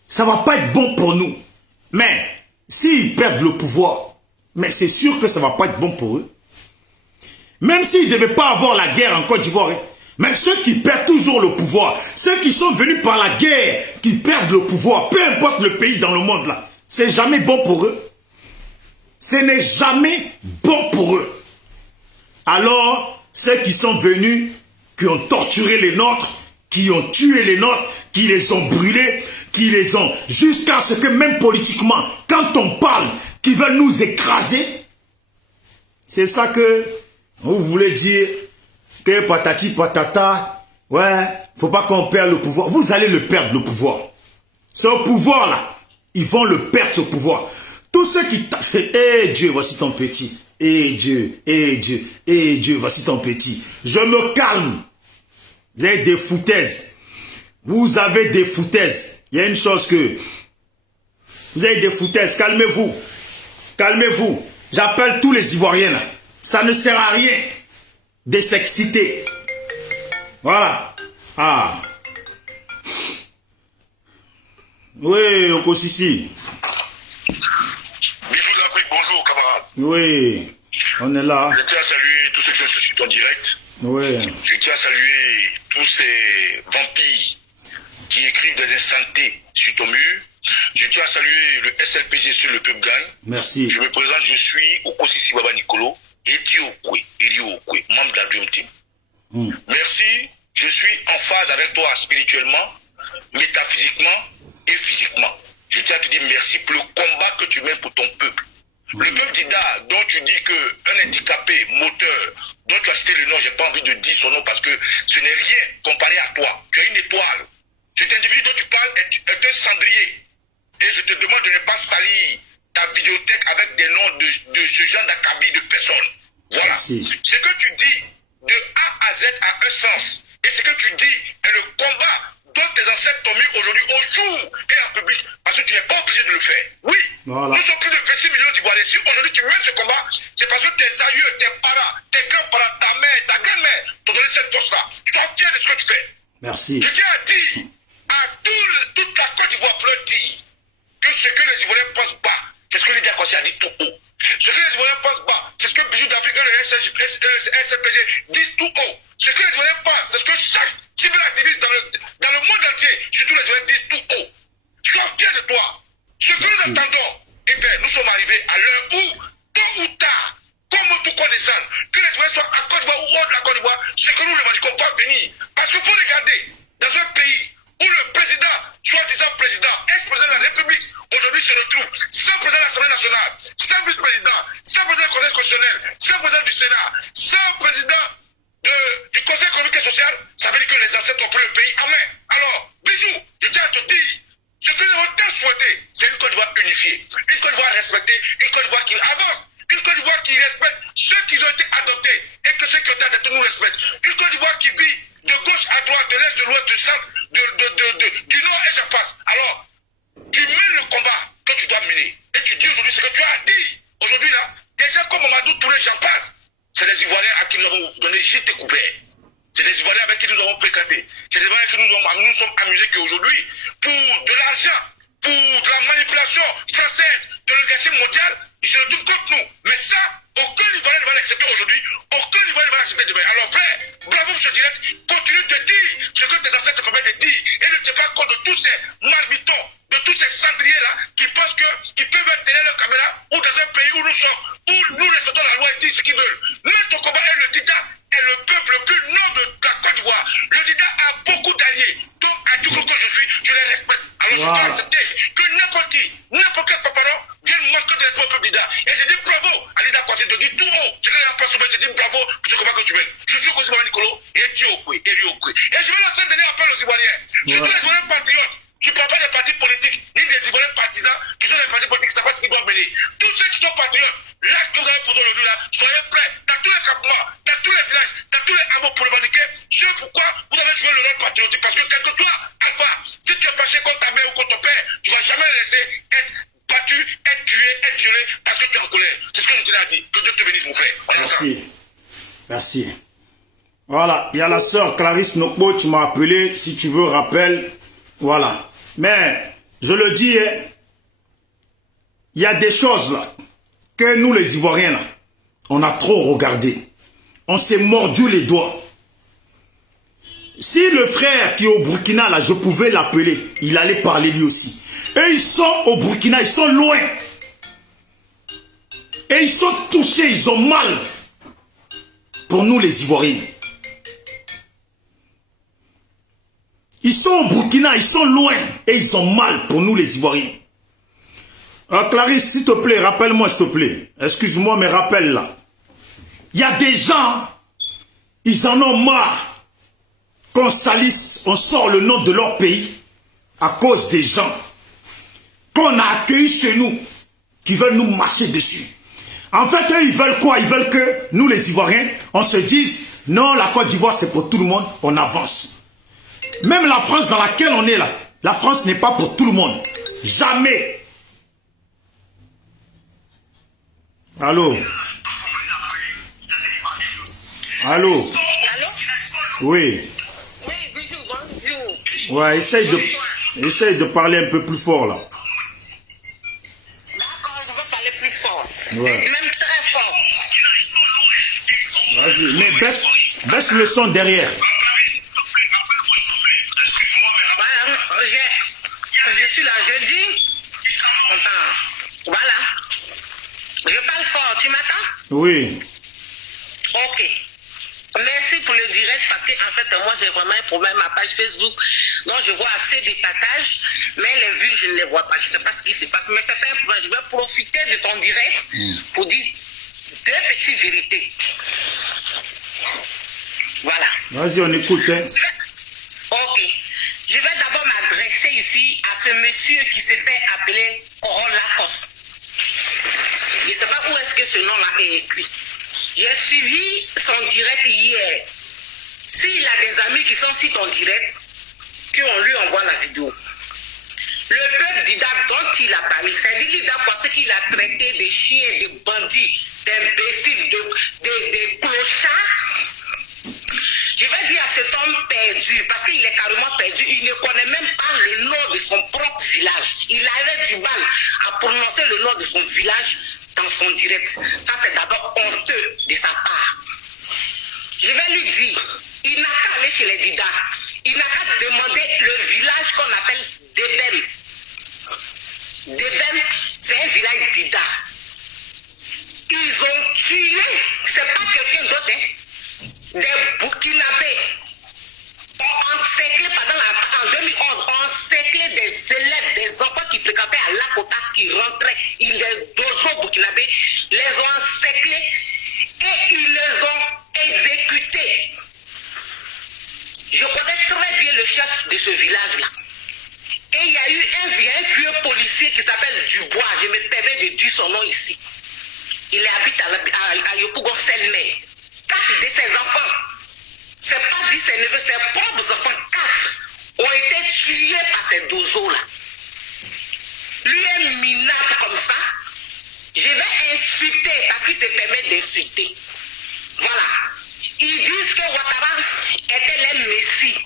ça va pas être bon pour nous. Mais s'ils perdent le pouvoir, mais c'est sûr que ça va pas être bon pour eux. Même s'ils ne devaient pas avoir la guerre en Côte d'Ivoire, mais ceux qui perdent toujours le pouvoir, ceux qui sont venus par la guerre, qui perdent le pouvoir, peu importe le pays dans le monde là, c'est jamais bon pour eux. Ce n'est jamais bon pour eux. Alors, ceux qui sont venus, qui ont torturé les nôtres, qui ont tué les nôtres, qui les ont brûlés, qui les ont, jusqu'à ce que même politiquement, quand on parle, qui veulent nous écraser, c'est ça que vous voulez dire, que patati patata, ouais, faut pas qu'on perde le pouvoir. Vous allez le perdre, le pouvoir. Ce pouvoir-là, ils vont le perdre, ce pouvoir. Tous ceux qui t'ont fait, eh Dieu, voici ton petit. Eh Dieu, eh Dieu, eh Dieu, voici ton petit. Je me calme. Vous avez des foutaises. Vous avez des foutaises. Il y a une chose que... Vous avez des foutaises. Calmez-vous. Calmez-vous. J'appelle tous les Ivoiriens là. Ça ne sert à rien de s'exciter. Voilà. Ah. Oui, Okosisi. Bisous d'Afrique, bonjour camarades. Oui, on est là. Je tiens à saluer tous ceux qui sont en direct. Oui. Je tiens à saluer tous ces vampires qui écrivent des insantetés suite au mur. Je tiens à saluer le SLPG sur le peuple gagne. Merci. Je me présente, je suis Okosisi Baba Nicolo, Eliokwe, membre de la Dream Team. Merci, je suis en phase avec toi spirituellement, métaphysiquement et physiquement. Je tiens à te dire merci pour le combat que tu mènes pour ton peuple. Le peuple d'Ida, dont tu dis qu'un handicapé moteur, dont tu as cité le nom, j'ai pas envie de dire son nom parce que ce n'est rien comparé à toi. Tu as une étoile. Cet individu dont tu parles est un cendrier. Et je te demande de ne pas salir ta vidéothèque avec des noms de ce genre d'acabit de personnes. Voilà. Merci. Ce que tu dis de A à Z a un sens. Et ce que tu dis est le combat dont tes ancêtres t'ont mis aujourd'hui au jour et en public. Parce que tu n'es pas obligé de le faire. Oui. Voilà. Nous sommes plus de 26 millions d'Ivoiriens. Si aujourd'hui tu mènes ce combat, c'est parce que tes aïeux, tes parents, tes grands-parents, ta mère, ta grand-mère t'ont donné cette force-là. Sois fier de ce que tu fais. Merci. Je tiens à dire à toute la Côte d'Ivoire peut dire que ce que les Ivoiriens pensent bas, c'est ce que Lydia Kossi a dit tout haut. Ce que les Ivoiriens pensent bas, c'est ce que Bijou d'Afrique et le SCPG disent tout haut. Ce que les Ivoiriens pensent, c'est ce que chaque cyberactiviste dans le monde entier, surtout les Ivoiriens, disent tout haut. Sois fier de toi. Ce que nous attendons, eh bien, nous sommes arrivés à l'heure où, tôt ou tard, comme tout qu'on descend, que les Ivoiriens soient à Côte d'Ivoire ou hors de la Côte d'Ivoire, ce que nous revendiquons va venir. Parce qu'il faut regarder, dans un pays où le président, soi-disant président, ex-président de la République, aujourd'hui se retrouve sans président de l'Assemblée nationale, sans vice-président, sans président du Conseil constitutionnel, sans président du Sénat, sans président du Conseil économique et social, ça veut dire que les ancêtres ont pris le pays en main. Alors, bisous, je tiens à te dire, ce que nous avons tant souhaité, c'est une Côte d'Ivoire unifiée, une Côte d'Ivoire respectée, une Côte d'Ivoire qui avance, une Côte d'Ivoire qui respecte ceux qui ont été adoptés et que ceux qui ont été adoptés nous respectent, une Côte d'Ivoire qui vit de gauche à droite, de l'est, de l'ouest, du centre, du nord et j'en passe. Alors, tu mènes le combat que tu dois mener et tu dis aujourd'hui ce que tu as dit. Aujourd'hui là, des gens comme Mamadou Touré, j'en passe. C'est des Ivoiriens à qui nous avons donné gîte couvert. C'est des Ivoiriens avec qui nous avons fréquenté. C'est des Ivoiriens avec qui nous sommes amusés qu'aujourd'hui, pour de l'argent, pour de la manipulation française, de l'organisation mondiale, ils se retrouvent contre nous. Mais ça, aucun Ivoirien ne va l'accepter aujourd'hui, aucun Ivoirien ne va l'accepter demain. Alors frère, bravo M. Direct, continue de dire ce que tes ancêtres te permettent de dire et ne te pas compte de tous ces marmitons, de tous ces cendriers-là qui pensent qu'ils peuvent être derrière leur caméra ou dans un pays où nous sommes, où nous respectons la loi et disent ce qu'ils veulent. Mais ton combat est le Dida, est le peuple le plus noble de la Côte d'Ivoire. Le Dida a beaucoup d'alliés. Donc, à tout que je suis, je les respecte. Alors, je dois accepter que n'importe quel paparon vienne manquer de respect au peuple Dida. Et je dis bravo à Lydia Kossi de dire tout haut ce que les gens pensent. Je dis bravo pour ce combat que tu mènes. Je suis Okosisi Baba Nicolo et Et je vais lancer un dernier appel aux Ivoiriens. Surtout les Ivoiriens patriotes. Je ne parle pas des partis politiques, ni des Ivoiriens partisans qui sont des partis politiques qui savent pas ce qu'ils doivent mener. Tous ceux qui sont patriotes, là que vous avez posé aujourd'hui, là, soyez prêts. Dans tous les campements, dans tous les villages, dans tous les hameaux pour revendiquer. C'est pourquoi vous avez joué le rôle patriotique. Parce que quelque toi, Alpha, si tu es fâché contre ta mère ou contre ton père, tu ne vas jamais laisser être battu, être tué, être violé parce que tu es en colère. C'est ce que je tenais à dire. Que Dieu te bénisse, mon frère. Merci. Merci. Voilà, il y a la sœur Clarisse Nokbo, tu m'as appelé, si tu veux, rappel. Voilà. Mais, je le dis, il y a des choses là, que nous les Ivoiriens, là, on a trop regardé. On s'est mordu les doigts. Si le frère qui est au Burkina, là, je pouvais l'appeler, il allait parler lui aussi. Et ils sont au Burkina, ils sont loin. Et ils sont touchés, ils ont mal. Pour nous les Ivoiriens. Ils sont au Burkina, ils sont loin. Et ils ont mal pour nous les Ivoiriens. Alors Clarisse, s'il te plaît, rappelle-moi s'il te plaît. Excuse-moi, mais rappelle là. Il y a des gens, ils en ont marre qu'on salisse, on sort le nom de leur pays à cause des gens qu'on a accueillis chez nous, qui veulent nous marcher dessus. En fait, eux, ils veulent quoi? Ils veulent que nous, les Ivoiriens, on se dise, non, la Côte d'Ivoire, c'est pour tout le monde, on avance. Même la France dans laquelle on est là, la France n'est pas pour tout le monde. Jamais. Allô? Allô? Allô? Oui. Oui, bonjour. Ouais, essaye de parler un peu plus fort là. D'accord, je vais parler plus fort. Ouais. Même très fort. Vas-y, mais baisse le son derrière. Voilà, je suis là, je dis. Attends, voilà. Je parle fort, tu m'attends? Oui. Ok. Merci pour le direct parce que en fait moi j'ai vraiment un problème à ma page Facebook. Donc je vois assez de partages, mais les vues je ne les vois pas. Je ne sais pas ce qui se passe, mais c'est pas un problème. Je vais profiter de ton direct pour dire deux petites vérités. Voilà. Vas-y, on écoute. Hein. Ok. Je vais d'abord m'adresser ici à ce monsieur qui se fait appeler Coron Lacoste. Je ne sais pas où est-ce que ce nom-là est écrit. J'ai suivi son direct hier. S'il a des amis qui sont sur ton direct, qu'on lui envoie la vidéo. Le peuple d'Ida dont il a parlé, c'est-à-dire l'Ida parce qu'il a traité de chiens, de bandits, d'imbéciles, de clochards. Je vais dire à cet homme perdu, parce qu'il est carrément perdu, il ne connaît même pas le nom de son propre village. Il avait du mal à prononcer le nom de son village dans son direct. Ça, c'est d'abord honteux de sa part. Je vais lui dire, il n'a qu'à aller chez les Dida. Il n'a qu'à demander le village qu'on appelle Debem. Debem, c'est un village Dida. Ils ont tué, c'est pas quelqu'un d'autre, hein, des Burkinabés. On encerclé en 2011, on encerclé des élèves, des enfants qui fréquentaient à Lakota, qui rentraient, ils les dozos burkinabés, les ont encerclés et ils les ont exécutés. Je connais très bien le chef de ce village-là. Et il y a eu un vieux policier qui s'appelle Dubois, je me permets de dire son nom ici. Il habite à Yopougon-Selmer. 4 de ses enfants, c'est pas dit ses neveux, ses propres enfants, 4 ont été tués par ces dozos-là. Lui est minable comme ça. Je vais insulter parce qu'il se permet d'insulter. Voilà. Ils disent que Ouattara était le messie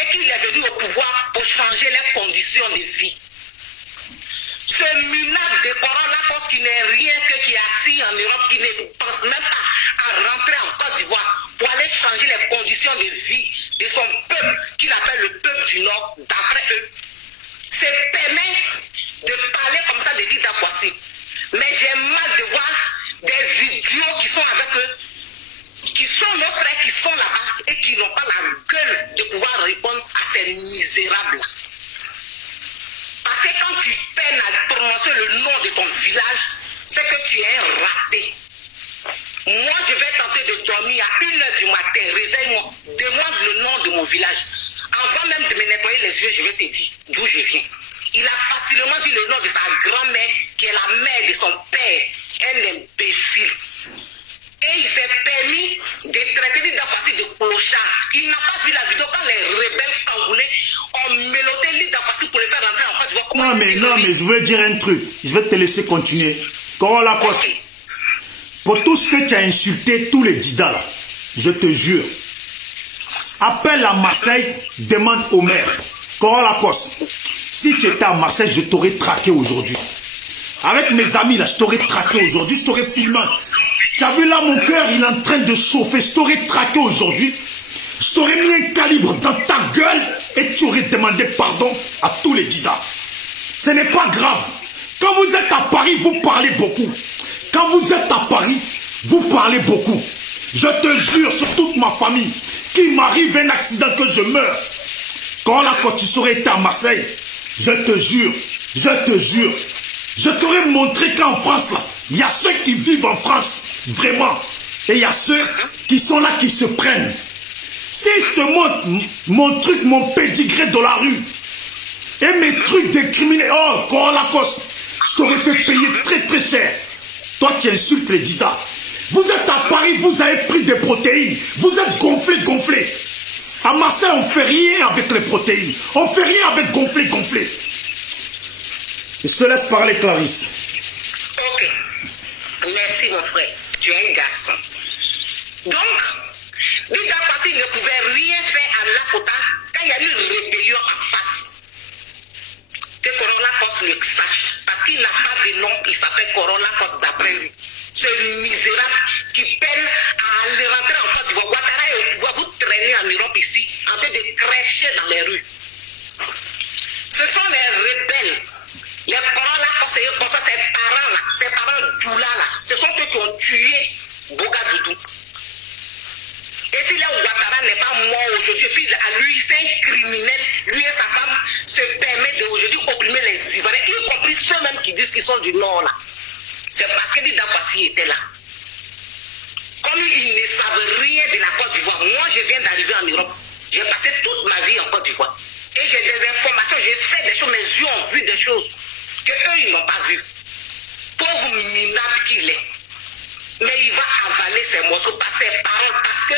et qu'il est venu au pouvoir pour changer les conditions de vie. Ce minable de Coron Lacoste qui n'est rien que qui est assis en Europe, qui ne pense même pas à rentrer en Côte d'Ivoire pour aller changer les conditions de vie de son peuple, qu'il appelle le peuple du Nord, d'après eux, se permet de parler comme ça de Dida Kwasi. Mais j'ai mal de voir des idiots qui sont avec eux, qui sont nos frères qui sont là-bas et qui n'ont pas la gueule de pouvoir répondre à ces misérables-là. Parce que quand tu peines à prononcer le nom de ton village, c'est que tu es un raté. Moi, je vais tenter de dormir à 1h du matin. Réveille-moi. Demande le nom de mon village. Avant même de me nettoyer les yeux, je vais te dire d'où je viens. Il a facilement dit le nom de sa grand-mère, qui est la mère de son père. Un imbécile. Et il s'est permis de traiter Lida Kwasi de clochard. Il n'a pas vu la vidéo quand les rebelles cagoulés ont mélodé Lida Kwasi pour le faire rentrer en Côte d'Ivoire. Non, mais je veux dire un truc. Je vais te laisser continuer. Corolla Kos, pour tout ce que tu as insulté, tous les Dida là, je te jure, appelle à Marseille, demande au maire. Corolla Kos, si tu étais à Marseille, je t'aurais traqué aujourd'hui. Avec mes amis là, je t'aurais traqué aujourd'hui, je t'aurais filmé. Tu as vu là, mon cœur, il est en train de chauffer. Je t'aurais traqué aujourd'hui. Je t'aurais mis un calibre dans ta gueule et tu aurais demandé pardon à tous les Dida. Ce n'est pas grave. Quand vous êtes à Paris, vous parlez beaucoup. Quand vous êtes à Paris, vous parlez beaucoup. Je te jure sur toute ma famille, qu'il m'arrive un accident que je meurs. Quand tu serais été à Marseille, je te jure, je t'aurais montré qu'en France, là, il y a ceux qui vivent en France, vraiment. Et il y a ceux qui sont là, qui se prennent. Si je te montre mon truc, mon pédigré de la rue, et mes trucs de criminels, oh, Corolla Kos, je t'aurais fait payer très très cher. Toi, tu insultes les Dida. Vous êtes à Paris, vous avez pris des protéines. Vous êtes gonflé. À Marseille, on ne fait rien avec les protéines. On ne fait rien avec gonflé. Je te laisse parler, Clarisse. Ok. Merci, mon frère. Tu es un garçon. Donc, Lida Kwasi ne pouvait rien faire à Lakota quand il y a eu une rébellion en face. Que Corolla Kos le sache. Parce qu'il n'a pas de nom, il s'appelle Corolla Kos d'après lui. Ce misérable qui peine à aller rentrer en Côte d'Ivoire. Ouattara est au pouvoir, vous traînez en Europe ici, en train de crècher dans les rues. Ce sont les rebelles. Les Corolla Kos, ses parents Djoula là, ce sont eux qui ont tué Bogadoudou. Et si là Ouattara n'est pas mort aujourd'hui, puis à lui, c'est un criminel, lui et sa femme se permettent d'aujourd'hui opprimer les Ivoiriens, y compris ceux-mêmes qui disent qu'ils sont du Nord là. C'est parce que Lida Kwasi était là. Comme ils ne savent rien de la Côte d'Ivoire, moi je viens d'arriver en Europe. J'ai passé toute ma vie en Côte d'Ivoire. Et j'ai des informations, je sais des choses, mes yeux ont vu des choses que eux ils n'ont pas vues. Pauvre minable qu'il est. Mais il va avaler ses morceaux par ses paroles parce que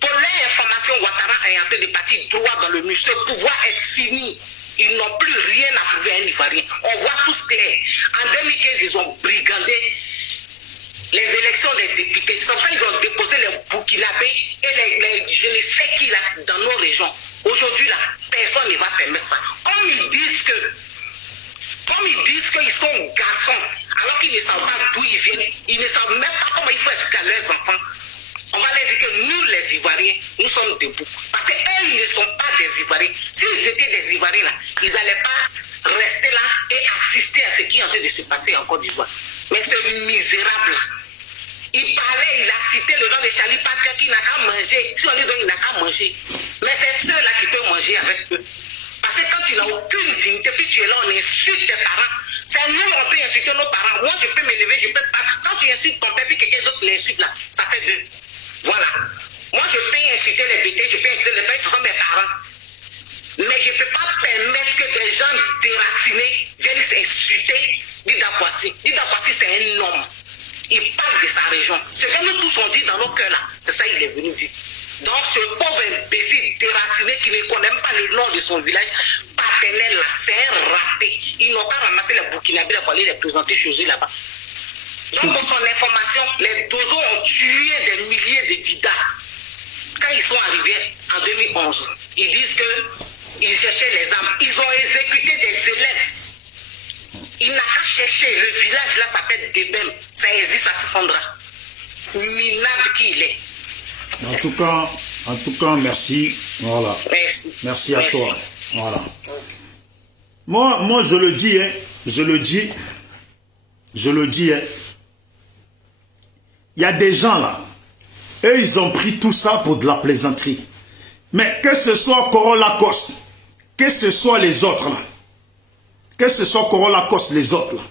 pour leur information, Ouattara est en train de partir droit dans le mur. Ce pouvoir est fini. Ils n'ont plus rien à prouver à un Ivoirien. On voit tous clair. En 2015, ils ont brigandé les élections des députés. Sans ça, ils ont déposé les Burkinabés et les je ne sais qui là dans nos régions. Aujourd'hui, là, personne ne va permettre ça. Comme ils disent qu'ils sont garçons, alors qu'ils ne savent pas d'où ils viennent, ils ne savent même pas comment il faut expliquer à leurs enfants. On va leur dire que nous, les Ivoiriens, nous sommes debout. Parce qu'eux, ils ne sont pas des Ivoiriens. S'ils étaient des Ivoiriens, là, ils n'allaient pas rester là et assister à ce qui est en train de se passer en Côte d'Ivoire. Mais ce misérable, il parlait, il a cité le nom de Charlie Parker qui n'a qu'à manger. Si on lui donne, il n'a qu'à manger. Mais c'est ceux-là qui peuvent manger avec eux. Parce que quand tu n'as aucune dignité, puis tu es là, on insulte tes parents. C'est nous, on peut insulter nos parents. Moi, je peux m'élever, je peux pas. Quand tu insultes ton père, puis quelqu'un d'autre l'insulte là, ça fait deux. Voilà. Moi, je peux insulter les bêtés, je peux insulter les pères, ce sont mes parents. Mais je ne peux pas permettre que des gens déracinés viennent s'insulter Lida Kwasi. Lida Kwasi, c'est un homme. Il parle de sa région. Ce que nous tous on dit dans nos cœurs là, c'est ça qu'il est venu dire. Donc ce pauvre imbécile déraciné qui ne connaît même pas le nom de son village paternel là, c'est un raté. Ils n'ont pas ramassé les Burkinabés pour aller les présenter chez eux là-bas. Donc dans son information, les Dozo ont tué des milliers de Dida. Quand ils sont arrivés en 2011, ils disent qu'ils cherchaient les armes. Ils ont exécuté des élèves. Il n'a qu'à chercher. Le village là s'appelle Debem. Ça existe à Sandra. Minable qu'il est. En tout cas, merci. Voilà. Merci à toi. Voilà. Moi, je le dis, hein. Je le dis, hein. Il y a des gens là, eux, ils ont pris tout ça pour de la plaisanterie. Mais que ce soit Corolla Kos, que ce soit les autres là, que ce soit Corolla Kos, les autres là,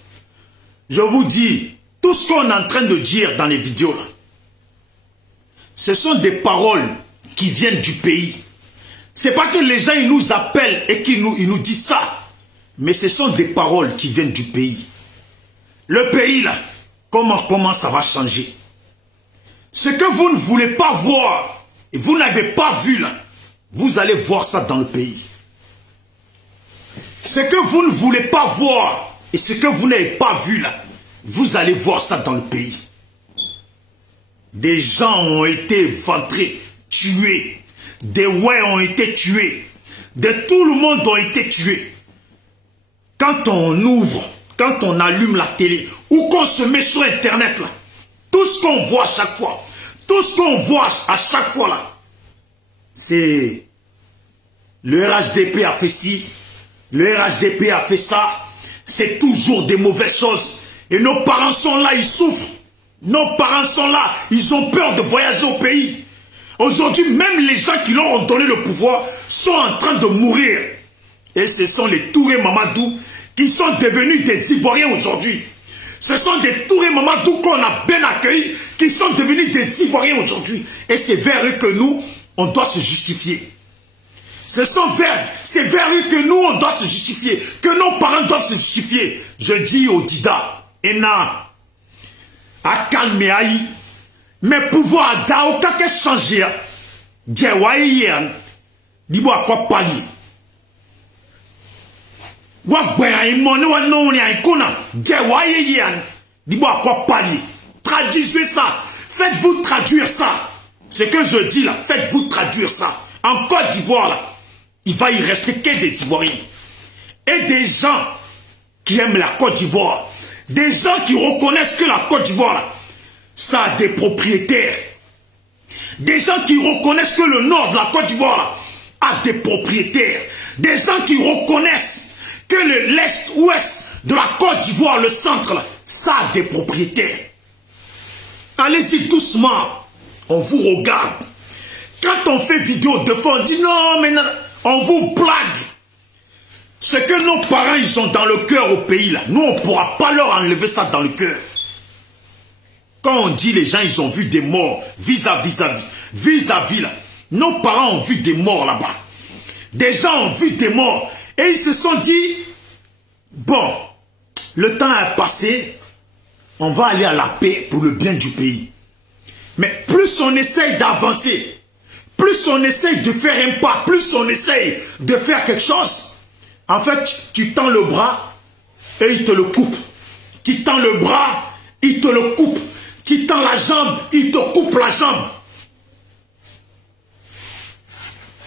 je vous dis, tout ce qu'on est en train de dire dans les vidéos là, Ce sont des paroles qui viennent du pays. Ce n'est pas que les gens ils nous appellent et qu'ils nous disent ça. Mais ce sont des paroles qui viennent du pays. Le pays là, comment ça va changer? Ce que vous ne voulez pas voir, et vous n'avez pas vu là, vous allez voir ça dans le pays. Ce que vous ne voulez pas voir, et ce que vous n'avez pas vu là, vous allez voir ça dans le pays. Des gens ont été ventrés, tués. Des ouais ont été tués. De tout le monde ont été tués. Quand on ouvre, quand on allume la télé, ou qu'on se met sur Internet là, tout ce qu'on voit à chaque fois, tout ce qu'on voit à chaque fois là, c'est le RHDP a fait ci, le RHDP a fait ça, c'est toujours des mauvaises choses. Et nos parents sont là, ils souffrent. Nos parents sont là, ils ont peur de voyager au pays. Aujourd'hui, même les gens qui leur ont donné le pouvoir sont en train de mourir. Et ce sont les Touré Mamadou qui sont devenus des Ivoiriens aujourd'hui. Ce sont des Touré Mamadou qu'on a bien accueillis qui sont devenus des Ivoiriens aujourd'hui. Et c'est vers eux que nous, on doit se justifier. C'est vers eux que nous, on doit se justifier. Que nos parents doivent se justifier. Je dis au Dida, Ena, à calmer aïe, mais pouvoir d'ao kake changer, djewaïen, dibo à quoi pali. Traduisez ça. Faites-vous traduire ça. Ce que je dis là, faites-vous traduire ça. En Côte d'Ivoire, là, il va y rester que des Ivoiriens. Et des gens qui aiment la Côte d'Ivoire. Des gens qui reconnaissent que la Côte d'Ivoire, là, ça a des propriétaires. Des gens qui reconnaissent que le nord de la Côte d'Ivoire là, a des propriétaires. Des gens qui reconnaissent que l'est-ouest de la Côte d'Ivoire, le centre, là, ça a des propriétaires. Allez-y doucement. On vous regarde. Quand on fait vidéo de fois, on dit non, mais non, on vous blague. Ce que nos parents, ils ont dans le cœur au pays, là, nous, on ne pourra pas leur enlever ça dans le cœur. Quand on dit les gens, ils ont vu des morts, vis-à-vis, là, nos parents ont vu des morts là-bas. Des gens ont vu des morts. Et ils se sont dit, bon, le temps a passé, on va aller à la paix pour le bien du pays. Mais plus on essaye d'avancer, plus on essaye de faire un pas, plus on essaye de faire quelque chose, en fait, tu tends le bras et il te le coupe. Tu tends le bras, il te le coupe. Tu tends la jambe, il te coupe la jambe.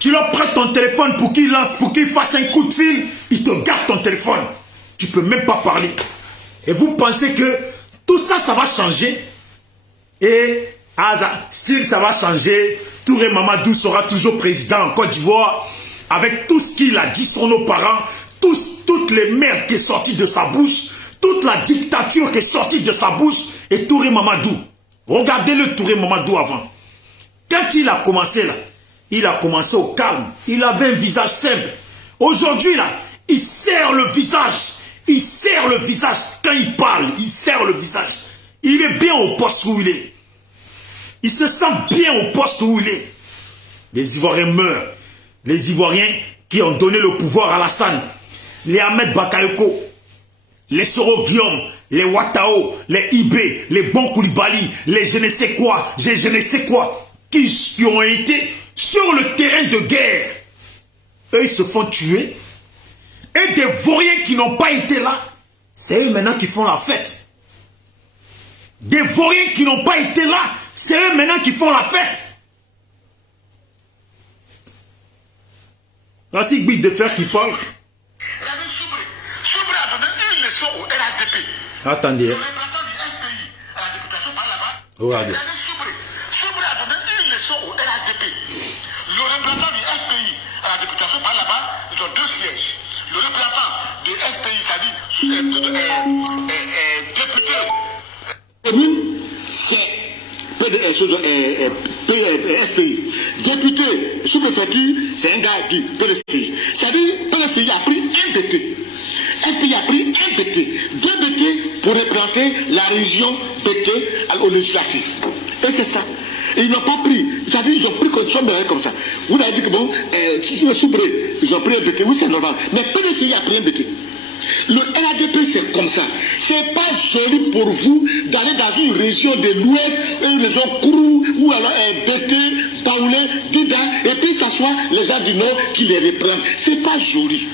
Tu leur prêtes ton téléphone pour qu'il lance, pour qu'il fasse un coup de fil, il te garde ton téléphone. Tu ne peux même pas parler. Et vous pensez que tout ça, ça va changer? Et si ça va changer, Touré Mamadou sera toujours président en Côte d'Ivoire, avec tout ce qu'il a dit sur nos parents, toutes les merdes qui sont sorties de sa bouche, toute la dictature qui est sortie de sa bouche, et Touré Mamadou. Regardez-le Touré Mamadou avant. Quand il a commencé là, il a commencé au calme. Il avait un visage simple. Aujourd'hui là, il serre le visage. Il serre le visage. Quand il parle, il serre le visage. Il est bien au poste où il est. Il se sent bien au poste où il est. Les Ivoiriens meurent. Les Ivoiriens qui ont donné le pouvoir à Alassane. Les Ahmed Bakayoko. Les Soro Guillaume. Les Ouattao. Les Ibé. Les Bon Koulibaly. Les je ne sais quoi. Je ne sais quoi. Qui ont été sur le terrain de guerre. Eux, ils se font tuer. Et des vauriens qui n'ont pas été là, c'est eux maintenant qui font la fête. Des vauriens qui n'ont pas été là, c'est eux maintenant qui font la fête. Voici Big de Fer qui parle. Soubré a donné une leçon au RHDP. Attendez. Regardez. Soubré a donné une leçon au RHDP. Le représentant du FPI à la députation par là-bas, ils ont 2 sièges. Le représentant du FPI, c'est-à-dire député commune, c'est FPI. Député sous-préfecture, c'est un gars du PDCI. C'est-à-dire, PDCI a pris un BT. FPI a pris un BT. 2 BT pour représenter la région BT au législatif. Et c'est ça. Et ils n'ont pas pris. Ça veut dire ils ont pris condition comme ça. Vous avez dit que bon, Soubré, ils ont pris un BT. Oui, c'est normal. Mais PDCI a pris un BT. Le RADP, c'est comme ça. C'est pas joli pour vous d'aller dans une région de l'Ouest, une région Kourou, ou alors un BT, Baoulé, Dida, et puis ça soit les gens du Nord qui les reprennent. C'est pas joli.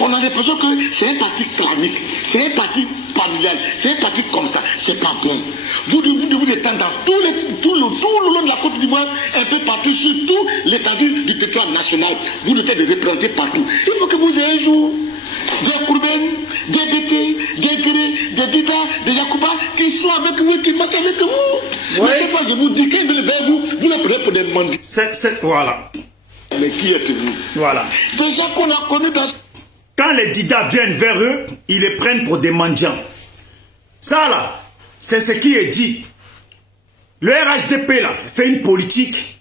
On a l'impression que c'est un parti clanique, c'est un parti familial, c'est un parti comme ça. C'est pas bon. Vous devez étendre dans tout le long de la Côte d'Ivoire, un peu partout, sur tout l'étendue du territoire national. Vous devez les représenter partout. Il faut que vous ayez un jour des Kourben, des BT, des Gré, des Dida, des Yacouba, qui sont avec vous, qui marchent avec vous. Ouais. Mais cette fois, je vous dis qu'ils veulent vers vous, vous les prenez pour des mandats. Voilà. Mais qui êtes-vous? Voilà. Des gens qu'on a connus dans... Quand les Dida viennent vers eux, ils les prennent pour des mendiants. Ça là, c'est ce qui est dit. Le RHDP là, fait une politique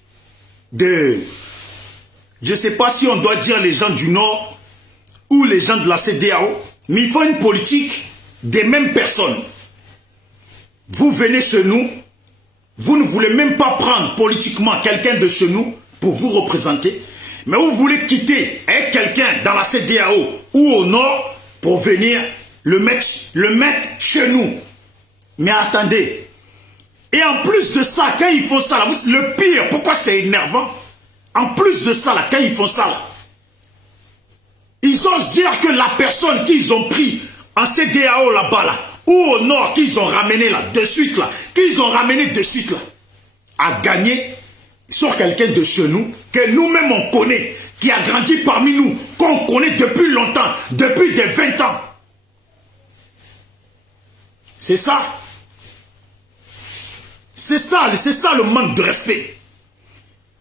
de... Je ne sais pas si on doit dire les gens du Nord ou les gens de la CEDEAO, mais il faut une politique des mêmes personnes. Vous venez chez nous, vous ne voulez même pas prendre politiquement quelqu'un de chez nous pour vous représenter, mais vous voulez quitter avec quelqu'un dans la CEDEAO ou au Nord pour venir le mettre chez nous. Mais attendez. Et en plus de ça, quand ils font ça, là, le pire, pourquoi c'est énervant? En plus de ça, là, quand ils font ça, là, ils osent dire que la personne qu'ils ont pris en CEDEAO là-bas, là, ou au Nord, qu'ils ont ramené là, de suite là, a gagné sur quelqu'un de chez nous, que nous-mêmes on connaît, qui a grandi parmi nous, qu'on connaît depuis longtemps, depuis des 20 ans. C'est ça. C'est ça le manque de respect.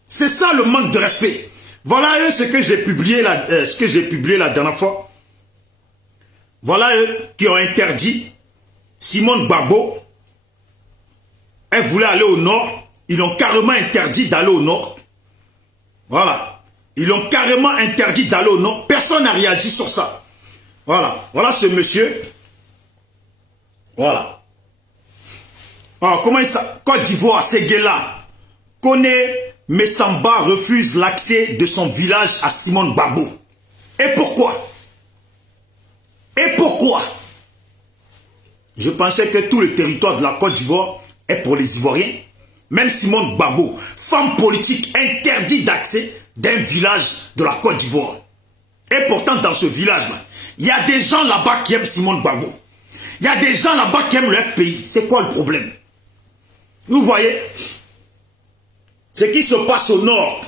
C'est ça le manque de respect. Voilà eux ce que j'ai publié la dernière fois. Voilà eux qui ont interdit Simone Gbagbo. Elle voulait aller au Nord. Ils l'ont carrément interdit d'aller au Nord. Voilà. Ils l'ont carrément interdit d'aller au Nord. Personne n'a réagi sur ça. Voilà. Voilà ce monsieur. Voilà. Alors, comment il s'appelle? Côte d'Ivoire, Séguéla. Connaît, Messamba refuse l'accès de son village à Simone Gbagbo. Et pourquoi? Et pourquoi? Je pensais que tout le territoire de la Côte d'Ivoire est pour les Ivoiriens. Même Simone Gbagbo, femme politique interdite d'accès d'un village de la Côte d'Ivoire. Et pourtant, dans ce village-là, il y a des gens là-bas qui aiment Simone Gbagbo. Il y a des gens là-bas qui aiment le FPI. C'est quoi le problème? Vous voyez? Ce qui se passe au Nord.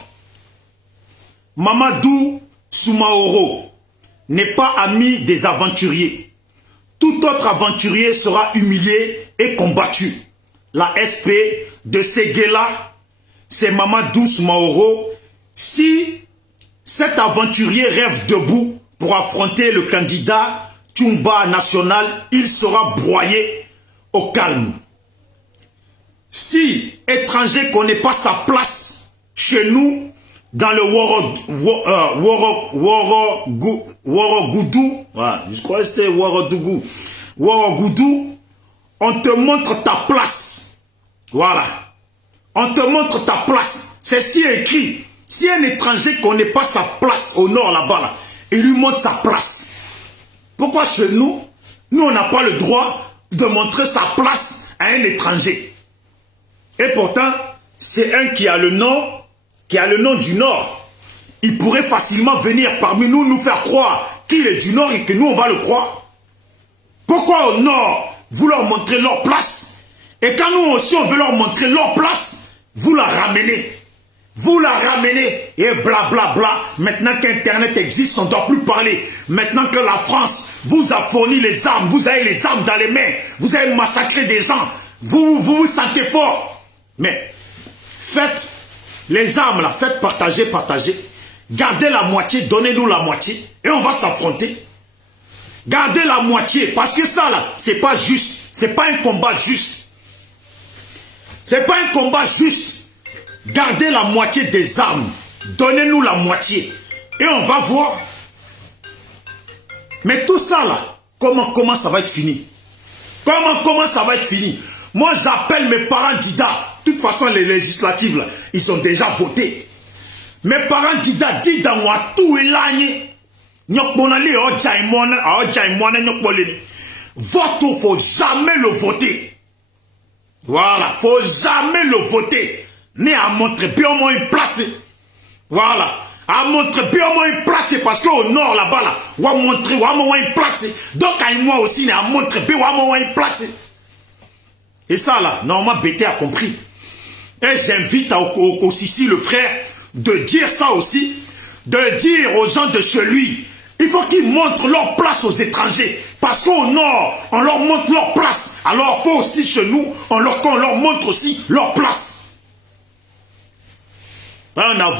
Mamadou Soumaoro n'est pas ami des aventuriers. Tout autre aventurier sera humilié et combattu. La SP de Séguéla, c'est Mamadou Soumaoro. Si cet aventurier rêve debout pour affronter le candidat Tchumba national, il sera broyé au calme. Si étranger connaît pas sa place chez nous, dans le Worogoudou, je crois que c'était Worogoudou, on te montre ta place. Voilà. On te montre ta place. C'est ce qui est écrit. Si un étranger connaît pas sa place au Nord là-bas, là, il lui montre sa place. Pourquoi chez nous, on n'a pas le droit de montrer sa place à un étranger? Et pourtant, c'est un qui a le nom du Nord. Il pourrait facilement venir parmi nous, nous faire croire qu'il est du Nord et que nous, on va le croire. Pourquoi au Nord, vous leur montrez leur place? Et quand nous aussi, on veut leur montrer leur place, vous la ramenez. Vous la ramenez et blablabla. Bla bla. Maintenant qu'Internet existe, on ne doit plus parler. Maintenant que la France vous a fourni les armes, vous avez les armes dans les mains, vous avez massacré des gens, vous sentez fort. Mais faites les armes là, faites partager. Gardez la moitié, donnez-nous la moitié et on va s'affronter. Gardez la moitié parce que ça là, c'est pas juste. C'est pas un combat juste. C'est pas un combat juste. Gardez la moitié des armes. Donnez-nous la moitié. Et on va voir. Mais tout ça là, comment ça va être fini? Comment ça va être fini? Moi j'appelle mes parents Dida. De toute façon, les législatives, là, ils ont déjà voté. Mes parents disent dans moi tout est là. Vote, faut jamais le voter. Voilà, faut jamais le voter. Mais à montrer bien au moins une place. Voilà. À montrer bien au moins une place parce qu'au nord là-bas, là, on va montrer au moins une place. Donc à moi aussi, à montrer bien au moins une place. Et ça là, normalement, Bété a compris. Et j'invite au Sissi, le frère, de dire ça aussi, de dire aux gens de chez lui, il faut qu'ils montrent leur place aux étrangers. Parce qu'au nord, on leur montre leur place. Alors il faut aussi chez nous, qu'on leur montre aussi leur place. On a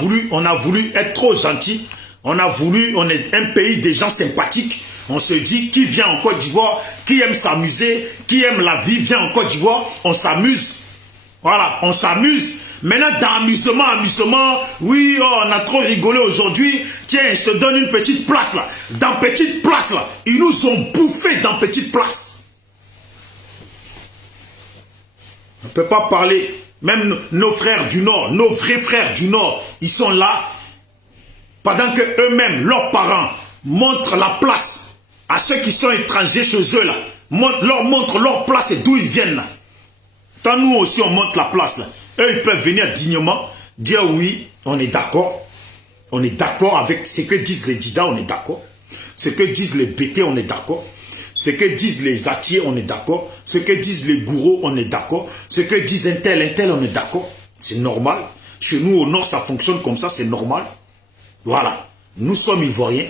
voulu être trop gentil. On est un pays des gens sympathiques. On se dit, qui vient en Côte d'Ivoire, qui aime s'amuser, qui aime la vie, vient en Côte d'Ivoire, on s'amuse. Voilà, on s'amuse. Maintenant, dans amusement, oui, oh, on a trop rigolé aujourd'hui. Tiens, je te donne une petite place là. Dans petite place là, ils nous ont bouffé dans petite place. On ne peut pas parler. Même nos frères du Nord, nos vrais frères du Nord, ils sont là. Pendant que eux-mêmes, leurs parents, montrent la place à ceux qui sont étrangers chez eux là. Leur montrent leur place et d'où ils viennent là. Quand nous aussi on montre la place là, eux ils peuvent venir dignement dire oui, on est d'accord. On est d'accord avec ce que disent les Dida, on est d'accord. Ce que disent les Bété, on est d'accord. Ce que disent les Atiers, on est d'accord. Ce que disent les gourous, on est d'accord. Ce que disent un tel, on est d'accord. C'est normal. Chez nous au nord, ça fonctionne comme ça, c'est normal. Voilà. Nous sommes Ivoiriens.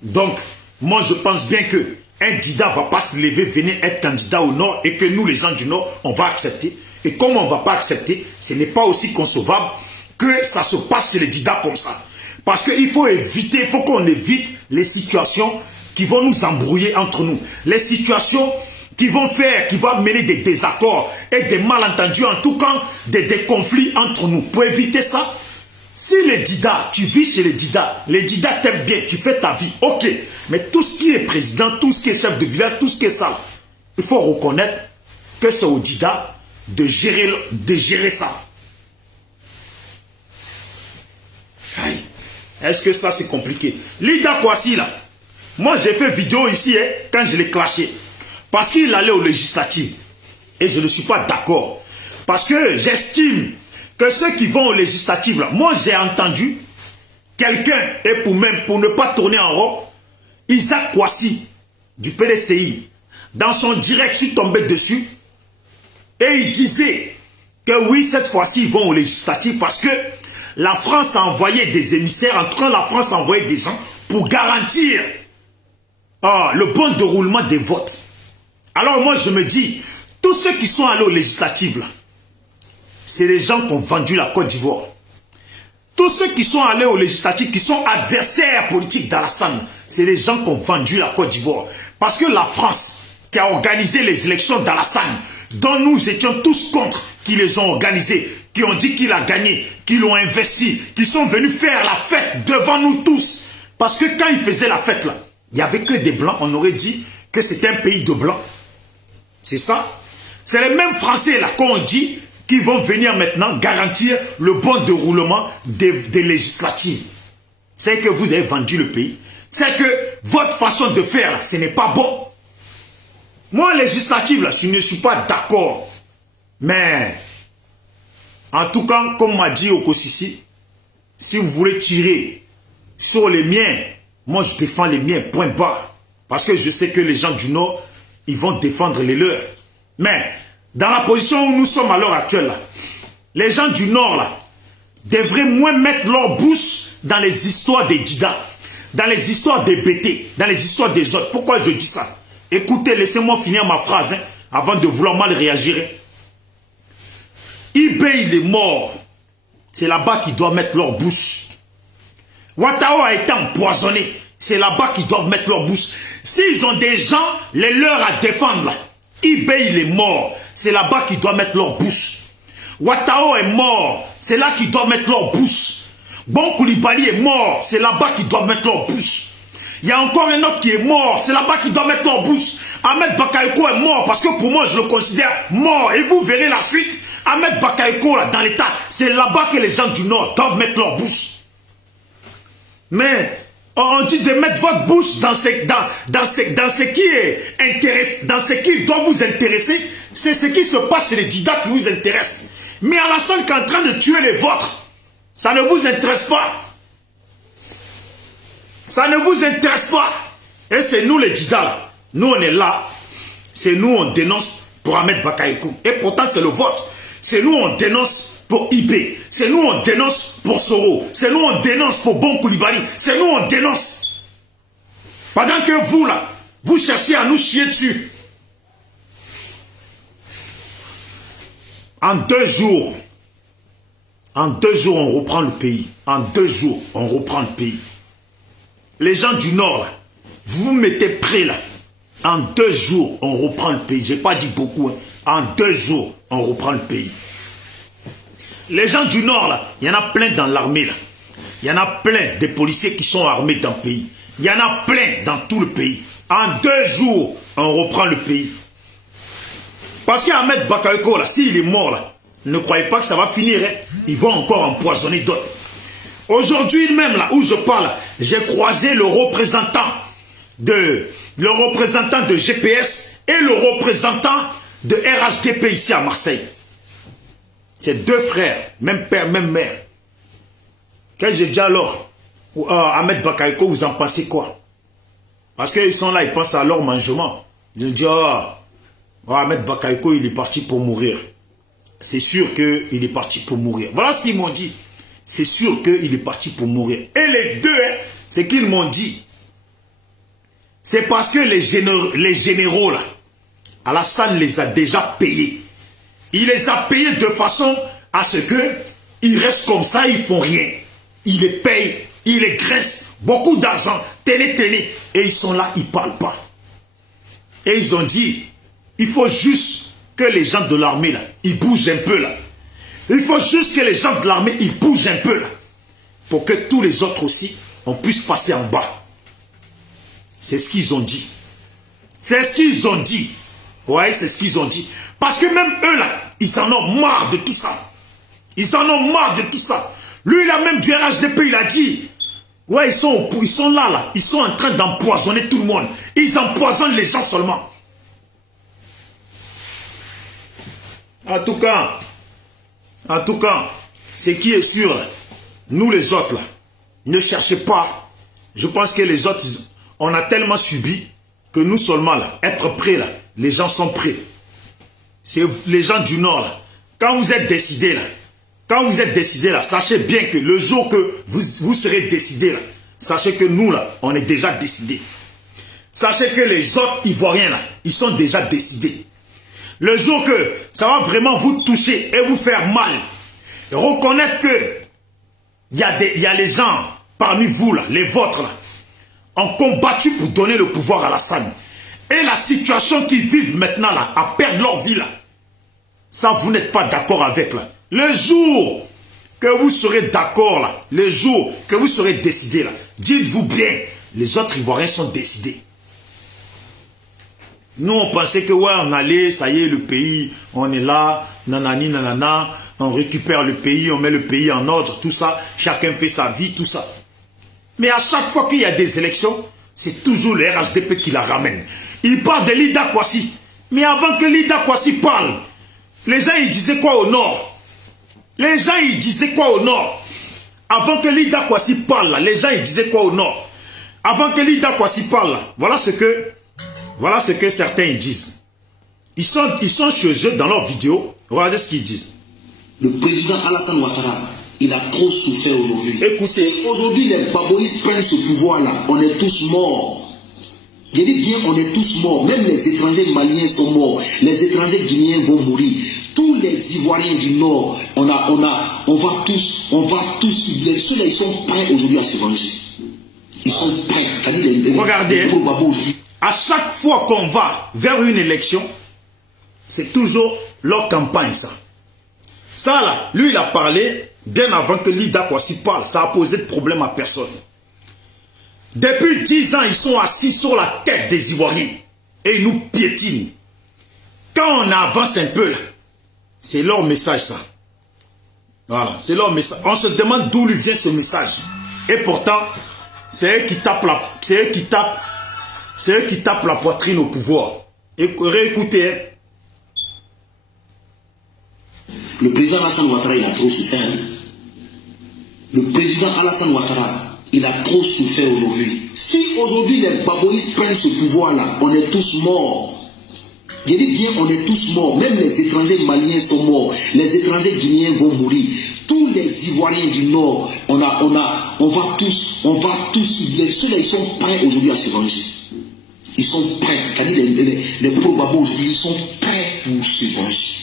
Donc, moi je pense bien que un Dida ne va pas se lever, venir être candidat au Nord et que nous, les gens du Nord, on va accepter. Et comme on ne va pas accepter, ce n'est pas aussi concevable que ça se passe chez les Dida comme ça. Parce qu'il faut éviter, il faut qu'on évite les situations qui vont nous embrouiller entre nous. Les situations qui vont mener des désaccords et des malentendus, en tout cas des conflits entre nous. Pour éviter ça, si les Dida, tu vis chez les Dida t'aiment bien, tu fais ta vie, ok. Mais tout ce qui est président, tout ce qui est chef de village, tout ce qui est ça, il faut reconnaître que c'est aux Dida de gérer ça. Aïe. Est-ce que ça c'est compliqué? Lida Kwasi là, moi j'ai fait vidéo ici quand je l'ai clashé. Parce qu'il allait aux législatives. Et je ne suis pas d'accord. Parce que j'estime que ceux qui vont aux législatives, là, moi j'ai entendu quelqu'un, et pour ne pas tourner en rond, Isaac Kwasi du PDCI, dans son direct, je suis tombé dessus, et il disait que oui, cette fois-ci, ils vont aux législatives parce que la France a envoyé des émissaires, en tout cas la France a envoyé des gens pour garantir le bon déroulement des votes. Alors moi je me dis, tous ceux qui sont allés aux législatives, là, c'est les gens qui ont vendu la Côte d'Ivoire. Tous ceux qui sont allés aux législatives, qui sont adversaires politiques d'Alassane, c'est les gens qui ont vendu la Côte d'Ivoire. Parce que la France, qui a organisé les élections d'Alassane, dont nous étions tous contre, qui les ont organisées, qui ont dit qu'il a gagné, qui l'ont investi, qui sont venus faire la fête devant nous tous. Parce que quand ils faisaient la fête là, il n'y avait que des blancs, on aurait dit que c'était un pays de blancs. C'est ça. C'est les mêmes Français là qu'on dit qui vont venir maintenant garantir le bon déroulement des législatives. C'est que vous avez vendu le pays. C'est que votre façon de faire, là, ce n'est pas bon. Moi, législative, là, je ne suis pas d'accord. Mais, en tout cas, comme m'a dit Okosisi, si vous voulez tirer sur les miens, moi je défends les miens, point barre. Parce que je sais que les gens du Nord, ils vont défendre les leurs. Mais, dans la position où nous sommes à l'heure actuelle, là, les gens du Nord là, devraient moins mettre leur bouche dans les histoires des Dida, dans les histoires des BT, dans les histoires des autres. Pourquoi je dis ça? Écoutez, laissez-moi finir ma phrase avant de vouloir mal réagir. eBay, il est mort. C'est là-bas qu'ils doivent mettre leur bouche. Ouattara a été empoisonné. C'est là-bas qu'ils doivent mettre leur bouche. S'ils ont des gens, les leurs à défendre là, eBay, il est mort. C'est là-bas qu'ils doivent mettre leur bouche. Ouattara est mort. C'est là qu'ils doivent mettre leur bouche. Bon Koulibaly est mort. C'est là-bas qu'ils doivent mettre leur bouche. Il y a encore un autre qui est mort. C'est là-bas qu'ils doivent mettre leur bouche. Ahmed Bakayoko est mort parce que pour moi, je le considère mort. Et vous verrez la suite. Ahmed Bakayoko, là, dans l'État, c'est là-bas que les gens du Nord doivent mettre leur bouche. Mais on dit de mettre votre bouche dans ce qui est intéressant, dans ce qui doit vous intéresser. C'est ce qui se passe chez les didactes qui vous intéresse. Mais Alassane qui est en train de tuer les vôtres, ça ne vous intéresse pas. Ça ne vous intéresse pas. Et c'est nous les didactes là. Nous on est là. C'est nous on dénonce pour Ahmed Bakayoko. Et pourtant c'est le vôtre. C'est nous on dénonce pour IB. C'est nous on dénonce pour Soro. C'est nous on dénonce pour Bon Koulibaly. C'est nous on dénonce. Pendant que vous là, vous cherchez à nous chier dessus. En 2 jours, on reprend le pays. En 2 jours, on reprend le pays. Les gens du Nord, là, vous vous mettez prêts là. En 2 jours, on reprend le pays. Je n'ai pas dit beaucoup. Hein. En 2 jours, on reprend le pays. Les gens du Nord, là, il y en a plein dans l'armée. Là. Il y en a plein de policiers qui sont armés dans le pays. Il y en a plein dans tout le pays. En 2 jours, on reprend le pays. Parce qu'Ahmed Bakayoko, là, s'il est mort, là, ne croyez pas que ça va finir. Hein. Ils vont encore empoisonner d'autres. Aujourd'hui même, là où je parle, j'ai croisé le représentant de GPS et le représentant de RHDP ici à Marseille. C'est 2 frères, même père, même mère. Quand j'ai dit alors, Ahmed Bakayoko, vous en pensez quoi? Parce qu'ils sont là, ils pensent à leur mangement. Ils ont dit, Ahmed Bakayoko, il est parti pour mourir. C'est sûr qu'il est parti pour mourir. Voilà ce qu'ils m'ont dit. C'est sûr qu'il est parti pour mourir. Et les deux, hein, ce qu'ils m'ont dit, c'est parce que les généraux, là, Alassane les a déjà payés. Il les a payés de façon à ce qu'ils restent comme ça, ils ne font rien. Ils les payent, ils les graissent, beaucoup d'argent, télé. Et ils sont là, ils ne parlent pas. Et ils ont dit, il faut juste que les gens de l'armée, là, ils bougent un peu, là. Il faut juste que les gens de l'armée, ils bougent un peu, là. Pour que tous les autres aussi, on puisse passer en bas. C'est ce qu'ils ont dit. C'est ce qu'ils ont dit. Ouais, c'est ce qu'ils ont dit. Parce que même eux, là, ils en ont marre de tout ça. Ils en ont marre de tout ça. Lui, il a même du RHDP, il a dit, ouais, ils sont là, là. Ils sont en train d'empoisonner tout le monde. Ils empoisonnent les gens seulement. En tout cas, ce qui est sûr, là, nous les autres, là, ne cherchez pas. Je pense que les autres, on a tellement subi que nous seulement, là, être prêts, là, les gens sont prêts. C'est les gens du Nord, là. Quand vous êtes décidés, là, sachez bien que le jour que vous serez décidés, là, sachez que nous, là, on est déjà décidés. Sachez que les autres Ivoiriens, là, ils sont déjà décidés. Le jour que ça va vraiment vous toucher et vous faire mal, reconnaître que il y a les gens parmi vous, là, les vôtres, là, ont combattu pour donner le pouvoir à Alassane. Et la situation qu'ils vivent maintenant, là, à perdre leur vie, là, ça, vous n'êtes pas d'accord avec, là. Le jour que vous serez d'accord, là, le jour que vous serez décidé, là, dites-vous bien, les autres Ivoiriens sont décidés. Nous, on pensait que, ouais, on allait, ça y est, le pays, on est là, nanani, nanana, on récupère le pays, on met le pays en ordre, tout ça, chacun fait sa vie, tout ça. Mais à chaque fois qu'il y a des élections, c'est toujours le RHDP qui la ramène. Il parle de Lida Kwasi. Mais avant que Lida Kwasi parle, les gens, ils disaient quoi au Nord? Les gens, ils disaient quoi au Nord? Avant que Lida Kwasi parle, là, les gens, ils disaient quoi au Nord? Avant que Lida Kwasi parle, là, voilà ce que certains ils disent. Ils sont chez eux dans leurs vidéos. Regardez ce qu'ils disent. Le président Alassane Ouattara, il a trop souffert aujourd'hui. Écoutez. Aujourd'hui, les Baboïs prennent ce pouvoir-là. On est tous morts. Je dis bien, on est tous morts. Même les étrangers maliens sont morts. Les étrangers guinéens vont mourir. Tous les Ivoiriens du Nord, on va tous, ceux-là, ils sont prêts aujourd'hui à se venger. Ils sont prêts. Regardez, à chaque fois qu'on va vers une élection, c'est toujours leur campagne, ça. Ça, là, lui, il a parlé bien avant que Lida Kwasi parle. Ça a posé de problème à personne. Depuis 10 ans, ils sont assis sur la tête des Ivoiriens. Et ils nous piétinent. Quand on avance un peu, là, C'est leur message, ça. Voilà, c'est leur message. On se demande d'où lui vient ce message. Et pourtant, c'est eux qui tapent la poitrine au pouvoir. Et réécoutez. Hein. Le président Alassane Ouattara, il a trop souffert. Le président Alassane Ouattara, il a trop souffert aujourd'hui. Si aujourd'hui les baboïs prennent ce pouvoir-là, on est tous morts. Je dis bien, on est tous morts. Même les étrangers maliens sont morts. Les étrangers guinéens vont mourir. Tous les Ivoiriens du Nord, on va tous. Ceux-là, ils sont prêts aujourd'hui à se venger. Ils sont prêts. Les pro-babos aujourd'hui, ils sont prêts pour se venger.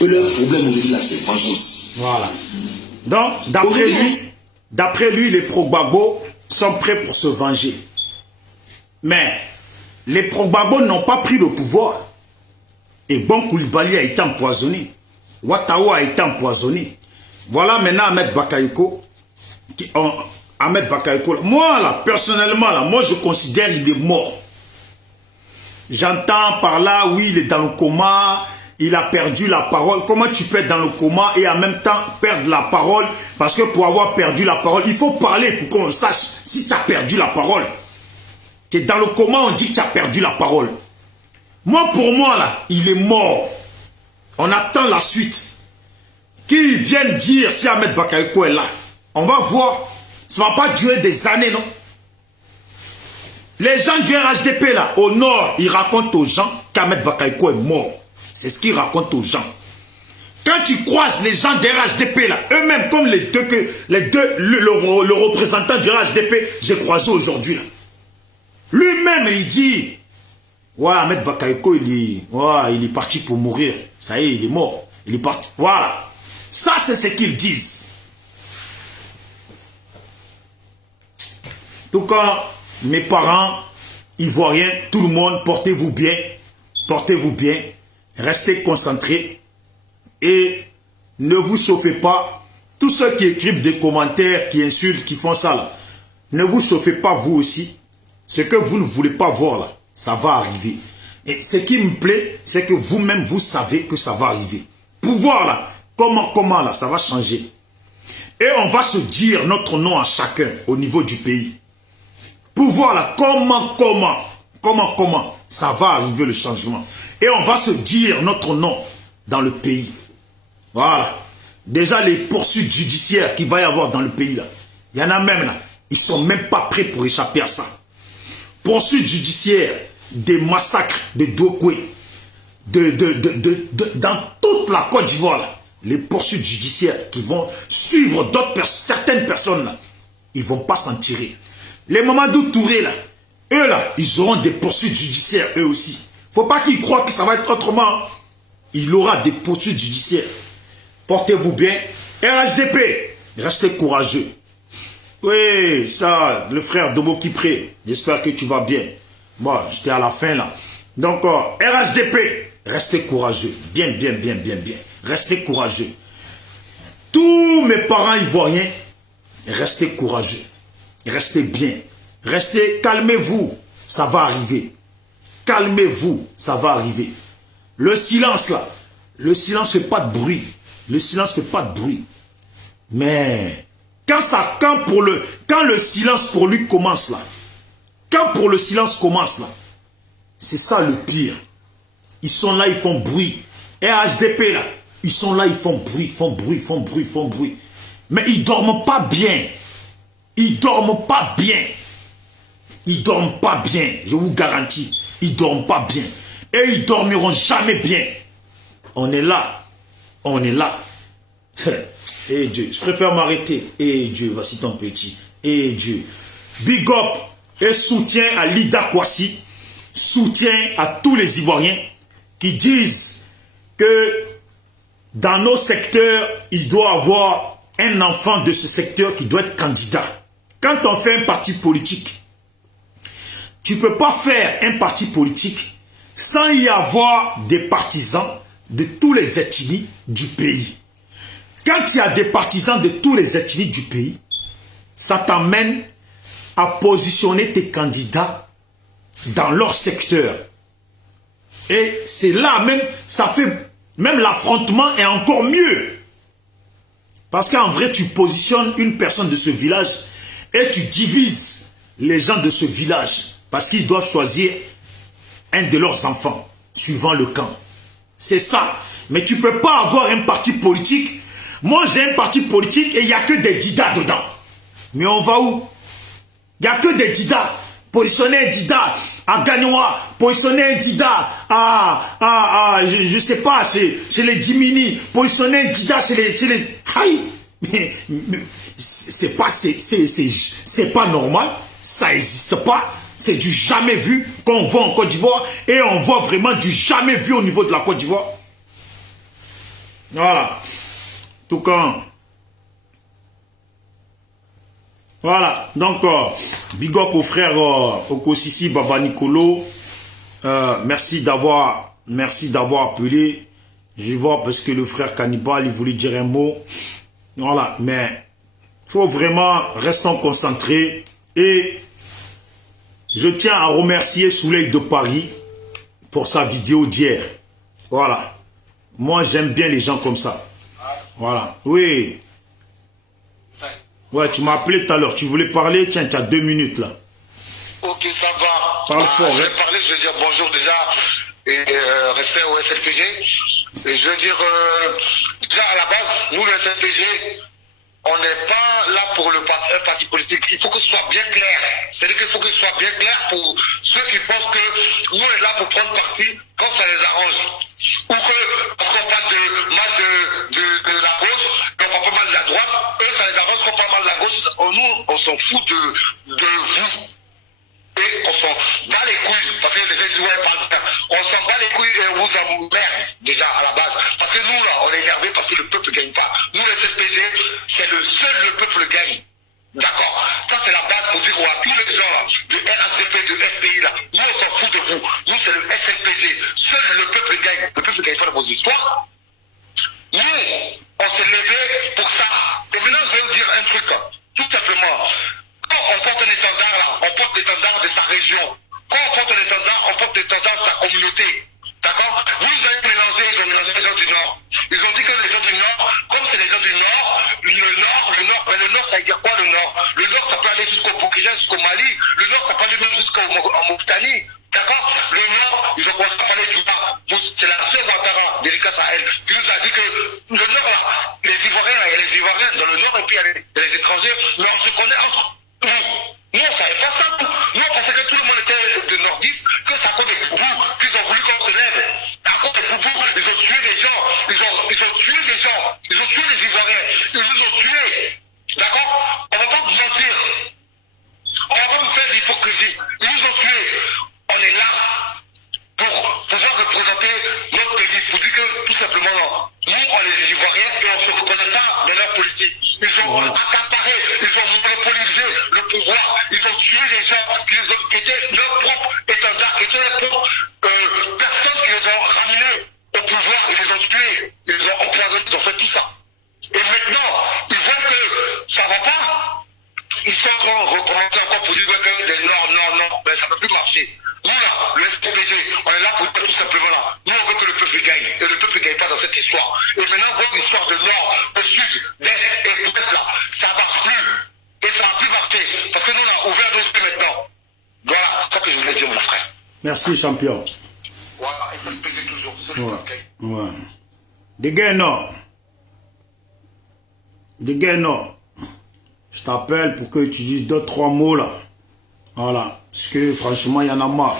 Et leur problème aujourd'hui, là, c'est vengeance. Voilà. Donc, d'après lui, les pro-babos sont prêts pour se venger. Mais les pro-babos n'ont pas pris le pouvoir. Et Bon Koulibaly a été empoisonné. Ouattara a été empoisonné. Voilà maintenant Ahmed Bakayoko. Ahmed Bakayoko. Moi, là, personnellement, là, moi, je considère qu'il est mort. J'entends par là, oui, il est dans le coma, il a perdu la parole. Comment tu peux être dans le coma et en même temps perdre la parole? Parce que pour avoir perdu la parole, il faut parler pour qu'on sache si tu as perdu la parole. Que dans le coma, on dit que tu as perdu la parole. Moi, pour moi, là, il est mort. On attend la suite. Qu'ils viennent dire si Ahmed Bakayoko est là. On va voir. Ça ne va pas durer des années, non? Les gens du RHDP, là, au nord, ils racontent aux gens qu'Ahmed Bakayoko est mort. C'est ce qu'ils racontent aux gens. Quand tu croises les gens du RHDP, là, eux-mêmes, comme le représentant du RHDP, j'ai croisé aujourd'hui, là. Lui-même, il dit... Ouais, Ahmed Bakayoko, il est parti pour mourir. Ça y est, il est mort. Il est parti. Voilà. Ça, c'est ce qu'ils disent. En tout cas, mes parents, Ivoiriens, tout le monde, portez-vous bien. Portez-vous bien. Restez concentrés. Et ne vous chauffez pas. Tous ceux qui écrivent des commentaires, qui insultent, qui font ça, là, ne vous chauffez pas vous aussi. Ce que vous ne voulez pas voir, là, ça va arriver. Et ce qui me plaît, c'est que vous-même, vous savez que ça va arriver. Pouvoir là, comment là, ça va changer. Et on va se dire notre nom à chacun au niveau du pays. Pouvoir là, comment, ça va arriver le changement. Et on va se dire notre nom dans le pays. Voilà. Déjà les poursuites judiciaires qu'il va y avoir dans le pays là. Il y en a même là, ils sont même pas prêts pour échapper à ça. Poursuites judiciaires, des massacres de Douakoué, dans toute la Côte d'Ivoire, les poursuites judiciaires qui vont suivre certaines personnes, là, ils ne vont pas s'en tirer. Les Mamadou Touré, là, eux, là, ils auront des poursuites judiciaires, eux aussi. Il ne faut pas qu'ils croient que ça va être autrement. Il aura des poursuites judiciaires. Portez-vous bien. RHDP, restez courageux. Oui, ça, le frère Dobo Kipré, j'espère que tu vas bien. Moi, j'étais à la fin là. Donc, RHDP, restez courageux. Bien. Restez courageux. Tous mes parents ivoiriens, restez courageux. Restez bien. Restez, calmez-vous, ça va arriver. Calmez-vous, ça va arriver. Le silence là, le silence ne fait pas de bruit. Le silence ne fait pas de bruit. Mais... Quand le silence pour lui commence là, c'est ça le pire. Ils sont là, ils font bruit. RHDP là, ils sont là, ils font bruit. Mais ils dorment pas bien. Ils dorment pas bien, je vous garantis. Ils dorment pas bien. Et ils dormiront jamais bien. On est là. Eh Dieu, je préfère m'arrêter. Eh Dieu, voici ton petit. Eh Dieu. Big up et soutien à Lida Kwasi. Soutien à tous les Ivoiriens qui disent que dans nos secteurs, il doit y avoir un enfant de ce secteur qui doit être candidat. Quand on fait un parti politique, tu ne peux pas faire un parti politique sans y avoir des partisans de tous les ethnies du pays. Quand il y a des partisans de tous les ethnies du pays, ça t'amène à positionner tes candidats dans leur secteur. Et c'est là même, ça fait Même l'affrontement est encore mieux. Parce qu'en vrai, tu positionnes une personne de ce village et tu divises les gens de ce village. Parce qu'ils doivent choisir un de leurs enfants, suivant le camp. C'est ça. Mais tu ne peux pas avoir un parti politique. Moi, j'ai un parti politique et il n'y a que des didas dedans. Mais on va où? Il n'y a que des didas. Positionner un dida à Gagnoa, positionner un dida je sais pas, chez les Jimini, positionner un dida chez les... Aïe, mais c'est pas normal, ça n'existe pas, c'est du jamais vu qu'on voit en Côte d'Ivoire et on voit vraiment du jamais vu au niveau de la Côte d'Ivoire. Voilà. Tout cas... Voilà, donc, big up au frère Okosisi Baba Nicolo. Merci d'avoir appelé. Je vois parce que le frère Cannibal, il voulait dire un mot. Voilà, mais il faut vraiment rester concentré. Et je tiens à remercier Soleil de Paris pour sa vidéo d'hier. Voilà. Moi, j'aime bien les gens comme ça. Voilà. Oui. Ouais, tu m'as appelé tout à l'heure. Tu voulais parler. Tiens, tu as 2 minutes là. Ok, ça va. Parle fort. Je vais parler, je vais dire bonjour déjà. Et respect au SLPG. Et je veux dire, déjà à la base, nous le SLPG, on n'est pas là pour un parti politique. Il faut que ce soit bien clair. C'est-à-dire qu'il faut que ce soit bien clair pour ceux qui pensent que nous on est là pour prendre parti quand ça les arrange. Ou que, parce qu'on parle de mal de la gauche, qu'on parle pas mal de la droite, eux ça les arrange qu'on parle mal de la gauche. Nous, on s'en fout de vous. Et on s'en bat les couilles, parce que les gens parlent bien. On s'en bat les couilles et on vous emmerde déjà à la base. Parce que nous là, on est énervé parce que le peuple ne gagne pas. Nous les CPG, c'est le seul le peuple gagne. D'accord. Ça c'est la base pour dire à tous les gens là, de RACP, de FPI là, nous on s'en fout de vous. Nous c'est le SLPG. Seul le peuple gagne. Le peuple ne gagne pas dans vos histoires. Nous, on s'est levé pour ça. Et maintenant je vais vous dire un truc, tout simplement. Quand on porte un étendard là, on porte l'étendard de sa région. Quand on porte un étendard, on porte l'étendard de sa communauté. D'accord? Vous avez mélangé, ils ont mélangé les gens du Nord. Ils ont dit que les gens du Nord, comme c'est les gens du Nord, mais le Nord, ça veut dire quoi le Nord? Le Nord, ça peut aller jusqu'au Burkina, jusqu'au Mali. Le Nord, ça peut aller même jusqu'en Mauritanie. D'accord? Le Nord, ils ont commencé à parler du bas. C'est la sœur Ouattara, délicat Sahel, qui nous a dit que le Nord là, les Ivoiriens, il y a les Ivoiriens dans le Nord et puis il y a les étrangers, mais on se connaît entre nous. Nous, on savait pas ça. Nous, on pensait que tout le monde était de nordistes, que c'est à cause des boubous qu'ils ont voulu qu'on se lève. À cause des boubous, ils ont tué des gens. Ils ont tué des gens. Ils ont tué les Ivoiriens. Ils nous ont tués. D'accord? On va pas vous mentir. On va pas vous faire de l'hypocrisie. Ils nous ont tués. On est là pour pouvoir représenter notre pays, pour dire que tout simplement, non. Nous, on est des Ivoiriens et on ne se reconnaît pas dans leur politique. Ils ont accaparé, ils ont monopolisé le pouvoir, ils ont tué des gens qui étaient leurs propres étendards, qui étaient leurs propres personnes qui les ont ramenés au pouvoir, ils les ont tués, ils les ont empoisonnés, ils ont fait tout ça. Et maintenant, ils voient que ça ne va pas. Ils sont en train de recommencer encore pour dire que non, ben ça ne peut plus marcher. Nous là, le SPG, on est là pour dire tout simplement là. Nous on veut que le peuple gagne. Et le peuple ne gagne pas dans cette histoire. Et maintenant, votre histoire de nord, de sud, d'est et d'ouest là, ça ne marche plus. Et ça va plus marcher. Parce que nous on a ouvert nos yeux maintenant. Voilà, c'est ça que je voulais dire mon frère. Merci champion. Voilà, et ça me plaisait toujours. Ouais. Des gars non. Des gars non. Je t'appelle pour que tu dises 2-3 mots là. Voilà. Parce que franchement, il y en a marre.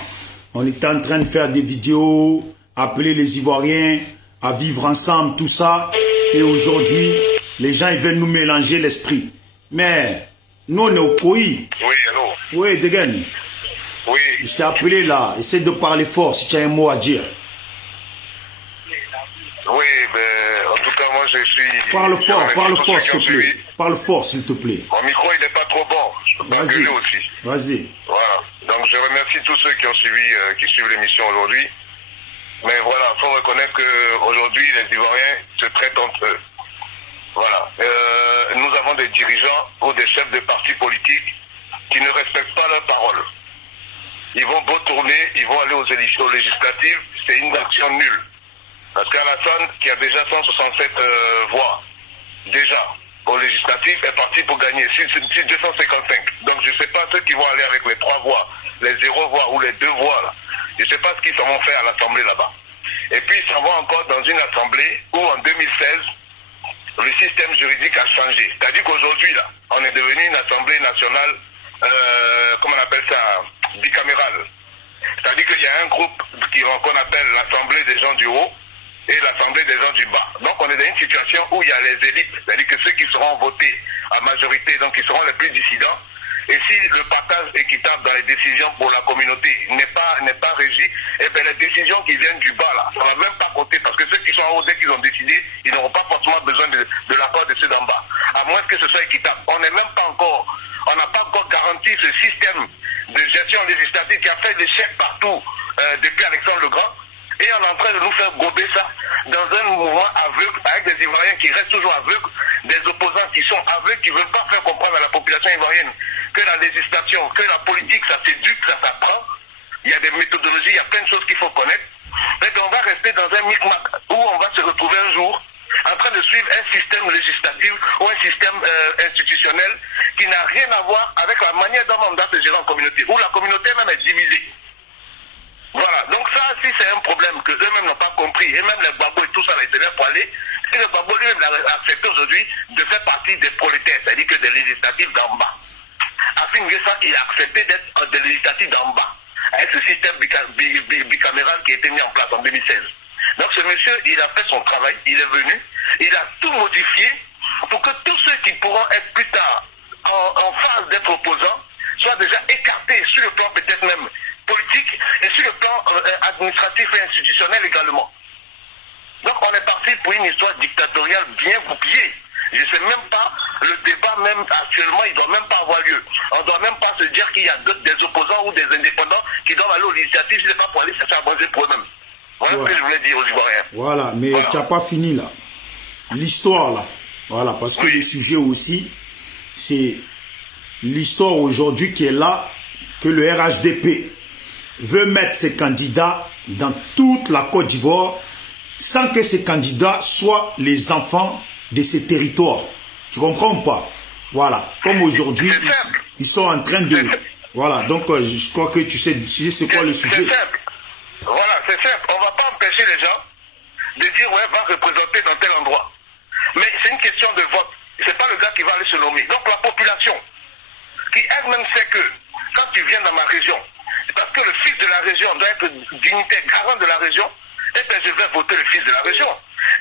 On était en train de faire des vidéos, appeler les Ivoiriens à vivre ensemble, tout ça. Et aujourd'hui, les gens ils veulent nous mélanger l'esprit. Mais nous, on est au pays. Oui, allô? Oui, Degen. Oui. Je t'ai appelé là. Essaie de parler fort si tu as un mot à dire. Oui, ben, en tout cas, moi, je suis... Parle fort, s'il te plaît. Parle fort, s'il te plaît. Mon micro, il n'est pas trop bon. Je peux pas gueuler aussi. Vas-y. Voilà. Donc, je remercie tous ceux qui ont suivi, qui suivent l'émission aujourd'hui. Mais voilà, il faut reconnaître qu'aujourd'hui, les Ivoiriens se traitent entre eux. Voilà. Nous avons des dirigeants ou des chefs de partis politiques qui ne respectent pas leurs paroles. Ils vont beau tourner, ils vont aller aux élections législatives, c'est une action nulle. Parce qu'Alassane, qui a déjà 167 voix, déjà, au législatif, est parti pour gagner 255. Donc je ne sais pas ceux qui vont aller avec les 3 voix, les 0 voix ou les 2 voix, là. Je ne sais pas ce qu'ils s'en vont faire à l'Assemblée là-bas. Et puis ils s'en vont encore dans une Assemblée où en 2016, le système juridique a changé. C'est-à-dire qu'aujourd'hui, là, on est devenu une Assemblée nationale, comment on appelle ça, bicamérale. C'est-à-dire qu'il y a un groupe qu'on appelle l'Assemblée des gens du haut et l'Assemblée des gens du bas. Donc on est dans une situation où il y a les élites, c'est-à-dire que ceux qui seront votés à majorité, donc qui seront les plus dissidents, et si le partage équitable dans les décisions pour la communauté n'est pas régi, eh bien les décisions qui viennent du bas, là, ça ne va même pas compter, parce que ceux qui sont en haut, dès qu'ils ont décidé, ils n'auront pas forcément besoin de l'accord de ceux d'en bas, à moins que ce soit équitable. On n'a pas encore garanti ce système de gestion législative qui a fait des chèques partout depuis Alexandre le Grand, et on est en train de nous faire gober ça dans un mouvement aveugle, avec des Ivoiriens qui restent toujours aveugles, des opposants qui sont aveugles, qui ne veulent pas faire comprendre à la population ivoirienne que la législation, que la politique, ça s'éduque, ça s'apprend. Il y a des méthodologies, il y a plein de choses qu'il faut connaître. Et bien on va rester dans un micmac où on va se retrouver un jour en train de suivre un système législatif ou un système institutionnel qui n'a rien à voir avec la manière dont on doit se gérer en communauté, où la communauté même est divisée. Voilà, donc ça, si c'est un problème que eux-mêmes n'ont pas compris, et même les babos et tout ça, là, ils devaient pour aller, si le babo lui-même a accepté aujourd'hui de faire partie des prolétaires, c'est-à-dire que des législatifs d'en bas. Afin que ça, il a accepté d'être des législatifs d'en bas, avec ce système bicaméral qui a été mis en place en 2016. Donc ce monsieur, il a fait son travail, il est venu, il a tout modifié pour que tous ceux qui pourront être plus tard en phase d'être opposants soient déjà écartés sur le plan peut-être même politique et sur le plan administratif et institutionnel également. Donc on est parti pour une histoire dictatoriale bien goupillée. Je ne sais même pas, le débat même actuellement, il ne doit même pas avoir lieu. On ne doit même pas se dire qu'il y a des opposants ou des indépendants qui doivent aller aux législatives, ce n'est pas pour aller chercher à manger pour eux-mêmes. Voilà ce que je voulais dire aux Ivoiriens. Voilà, mais tu n'as pas fini là. L'histoire là, voilà, parce que le sujet aussi, c'est l'histoire aujourd'hui qui est là, que le RHDP veut mettre ses candidats dans toute la Côte d'Ivoire sans que ces candidats soient les enfants de ces territoires. Tu comprends ou pas? Voilà, comme aujourd'hui, ils sont en train de... Voilà, donc je crois que tu sais c'est quoi le sujet. C'est simple. Voilà, c'est simple. On ne va pas empêcher les gens de dire, ouais, va représenter dans tel endroit. Mais c'est une question de vote. Ce n'est pas le gars qui va aller se nommer. Donc la population, qui elle-même sait que quand tu viens dans ma région, c'est parce que le fils de la région doit être dignitaire, garant de la région, et bien je vais voter le fils de la région.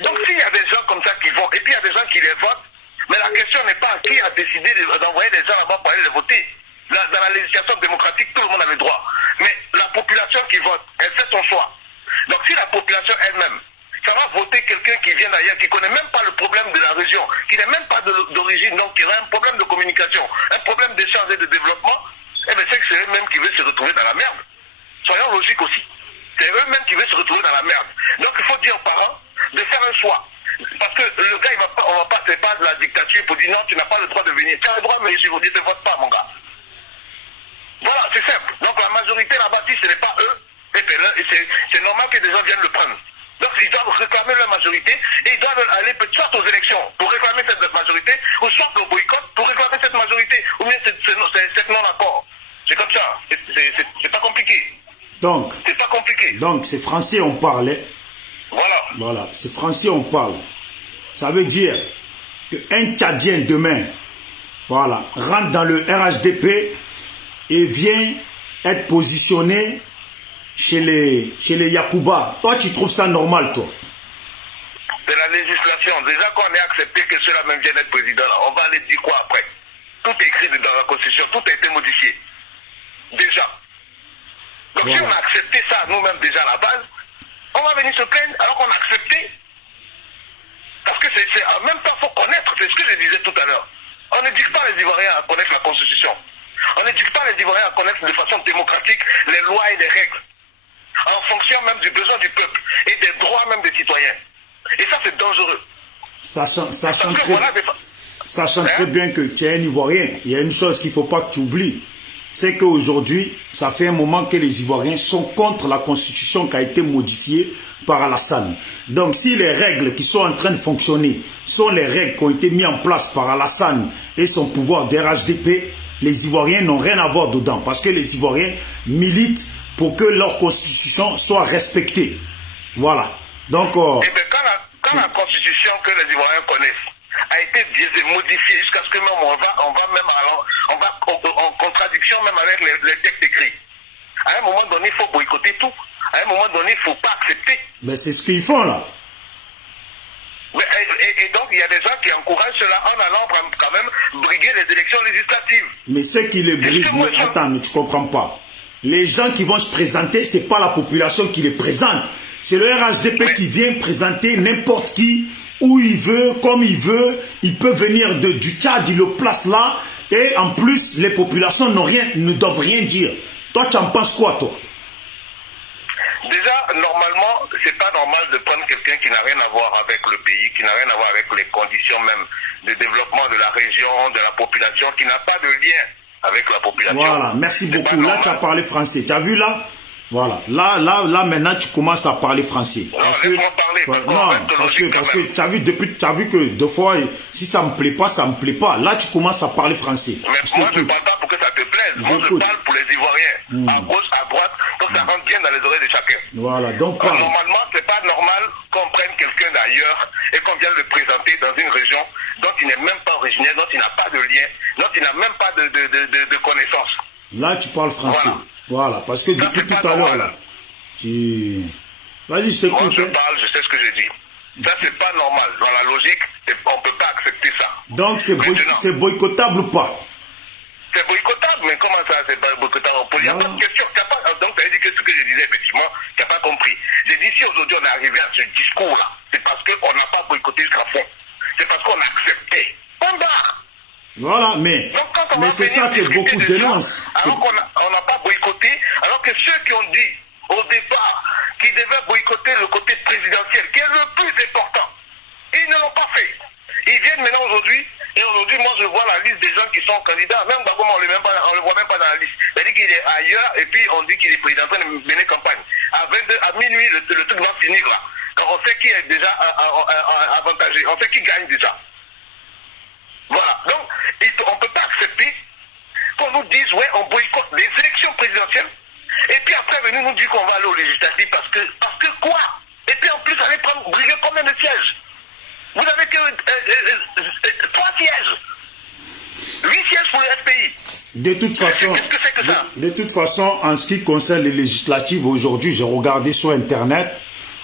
Donc s'il y a des gens comme ça qui vont, et puis il y a des gens qui les votent, mais la question n'est pas qui a décidé d'envoyer des gens là-bas pour aller les voter. Dans la législation démocratique, tout le monde a le droit. Mais la population qui vote, elle fait son choix. Donc si la population elle-même, ça va voter quelqu'un qui vient d'ailleurs, qui ne connaît même pas le problème de la région, qui n'est même pas d'origine, donc qui a un problème de communication, un problème d'échange et de développement, eh bien c'est eux-mêmes qui veulent se retrouver dans la merde. Soyons logiques aussi. C'est eux-mêmes qui veulent se retrouver dans la merde. Donc il faut dire aux parents de faire un choix. Parce que le gars, on va pas, c'est pas de la dictature pour dire non, tu n'as pas le droit de venir. Tu as le droit, mais je vous dis, ne vote pas, mon gars. Voilà, c'est simple. Donc la majorité là-bas, si ce n'est pas eux, et bien là, c'est normal que des gens viennent le prendre. Donc ils doivent réclamer leur majorité et ils doivent aller soit aux élections pour réclamer cette majorité, ou soit le boycott pour réclamer cette majorité, ou bien cette non-accord. C'est comme ça. C'est pas compliqué. Donc, c'est pas compliqué. Donc c'est français on parle. Voilà. Voilà, c'est français on parle. Ça veut dire qu'un Tchadien demain, voilà, rentre dans le RHDP et vient être positionné chez les Yacouba. Toi, tu trouves ça normal, toi? C'est la législation. Déjà qu'on ait accepté que ceux-là même viennent être président, là, on va aller dire quoi après? Tout est écrit dans la Constitution, tout a été modifié. Déjà. Donc si on a accepté ça nous-mêmes déjà à la base, on va venir se plaindre alors qu'on a accepté. Parce que c'est en même temps, il faut connaître, c'est ce que je disais tout à l'heure. On n'éduque pas les Ivoiriens à connaître la Constitution. On n'éduque pas les Ivoiriens à connaître de façon démocratique les lois et les règles. En fonction même du besoin du peuple et des droits même des citoyens. Et ça, c'est dangereux. Sachant très bien que tu es un Ivoirien, il y a une chose qu'il ne faut pas que tu oublies. c'est qu'aujourd'hui, ça fait un moment que les Ivoiriens sont contre la constitution qui a été modifiée par Alassane. Donc, si les règles qui sont en train de fonctionner sont les règles qui ont été mises en place par Alassane et son pouvoir d'RHDP, les Ivoiriens n'ont rien à voir dedans. Parce que les Ivoiriens militent pour que leur constitution soit respectée. Voilà. Donc, et bien, quand la constitution que les Ivoiriens connaissent a été biaisée, modifiée, jusqu'à ce que même on va même en contradiction même avec les textes écrits. À un moment donné, il faut boycotter tout. À un moment donné, il ne faut pas accepter. Mais c'est ce qu'ils font là. Mais, et donc, il y a des gens qui encouragent cela en allant quand même briguer les élections législatives. Mais ceux qui les briguent, attends, mais tu ne comprends pas. Les gens qui vont se présenter, ce n'est pas la population qui les présente. C'est le RHDP qui vient présenter n'importe qui, où il veut, comme il veut. Il peut venir du Tchad, il le place là. Et en plus, les populations ne doivent rien dire. Toi, tu en penses quoi, toi? Déjà, normalement, c'est pas normal de prendre quelqu'un qui n'a rien à voir avec le pays, qui n'a rien à voir avec les conditions même de développement de la région, de la population, qui n'a pas de lien avec la population. Voilà, merci beaucoup. Là, tu as parlé français. Tu as vu là? Voilà. Là, maintenant, tu commences à parler français. Non, laisse-moi parler. Parce que tu as vu, tu as vu que deux fois, si ça me plaît pas, ça me plaît pas. Là, tu commences à parler français. Mais moi, je ne parle pas pour que ça te plaise. Moi, je parle pour les Ivoiriens. À gauche, à droite, pour que ça rentre bien dans les oreilles de chacun. Voilà, donc normalement, c'est pas normal qu'on prenne quelqu'un d'ailleurs et qu'on vienne le présenter dans une région dont il n'est même pas originaire, dont il n'a pas de lien, dont il n'a même pas de connaissances. Là, tu parles français. Voilà, parce que depuis tout à l'heure, là, tu... Vas-y, je t'écoute. Moi, je parle, je sais ce que je dis. Ça, c'est pas normal. Dans la logique, on ne peut pas accepter ça. Donc, c'est boycottable ou pas? C'est boycottable, mais comment ça, c'est pas boycottable? Il n'y a pas de question. Donc, tu as dit que ce que je disais, effectivement, tu n'as pas compris. J'ai dit, si aujourd'hui on est arrivé à ce discours-là, c'est parce qu'on n'a pas boycotté jusqu'à fond. C'est parce qu'on a accepté. On barre. Voilà, mais c'est ça que beaucoup dénoncent. Alors qu'on n'a pas boycotté, alors que ceux qui ont dit au départ qu'ils devaient boycotter le côté présidentiel, qui est le plus important, ils ne l'ont pas fait. Ils viennent maintenant aujourd'hui, et aujourd'hui, moi je vois la liste des gens qui sont candidats, même Bagoma, on ne le voit même pas dans la liste. C'est-à-dire qu'il est ailleurs, et puis on dit qu'il est président en train de mener campagne. À minuit, le truc va finir là. Quand on sait qui est déjà avantagé, on sait qui gagne déjà. Voilà, donc on ne peut pas accepter qu'on nous dise, ouais, on boycotte les élections présidentielles, et puis après venir nous dire qu'on va aller aux législatives, parce que quoi? Et puis en plus, aller briguer combien de sièges? Vous n'avez que 3 sièges, 8 sièges pour le FPI. De toute façon, qu'est-ce que c'est que ça? De toute façon, en ce qui concerne les législatives, aujourd'hui, j'ai regardé sur Internet,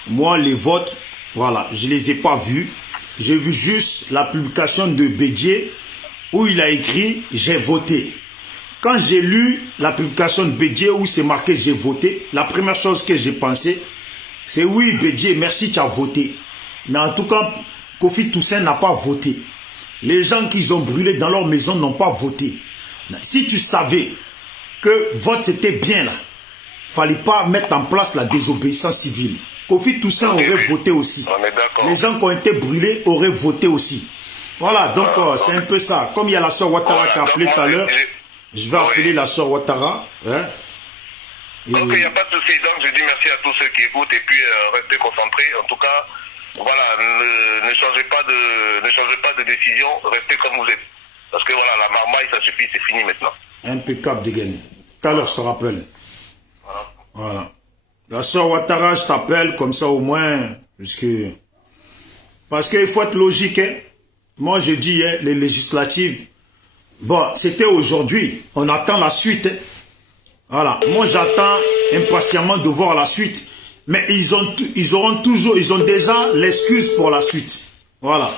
moi, les votes, voilà, je ne les ai pas vus. J'ai vu juste la publication de Bédié où il a écrit « J'ai voté ». Quand j'ai lu la publication de Bédié où c'est marqué « J'ai voté », la première chose que j'ai pensé, c'est « Oui, Bédié, merci, tu as voté ». Mais en tout cas, Kofi Toussaint n'a pas voté. Les gens qu'ils ont brûlés dans leur maison n'ont pas voté. Si tu savais que vote c'était bien là, il ne fallait pas mettre en place la désobéissance civile. Kofi Toussaint aurait voté aussi. Les gens qui ont été brûlés auraient voté aussi. Voilà, donc c'est un peu ça. Comme il y a la sœur Ouattara qui a appelé tout à l'heure, je vais appeler la sœur Ouattara. Hein? Donc il n'y a pas de souci. Donc je dis merci à tous ceux qui écoutent et puis restez concentrés. En tout cas, voilà, ne changez pas de décision, restez comme vous êtes. Parce que voilà, la marmaille, ça suffit, c'est fini maintenant. Impeccable, Degen. Tout à l'heure, je te rappelle. Voilà. La sœur Ouattara, je t'appelle comme ça au moins, parce qu'il faut être logique. Hein. Moi, je dis, hein, les législatives, bon, c'était aujourd'hui. On attend la suite. Hein. Voilà. Moi, j'attends impatiemment de voir la suite. Mais ils ont déjà l'excuse pour la suite. Voilà.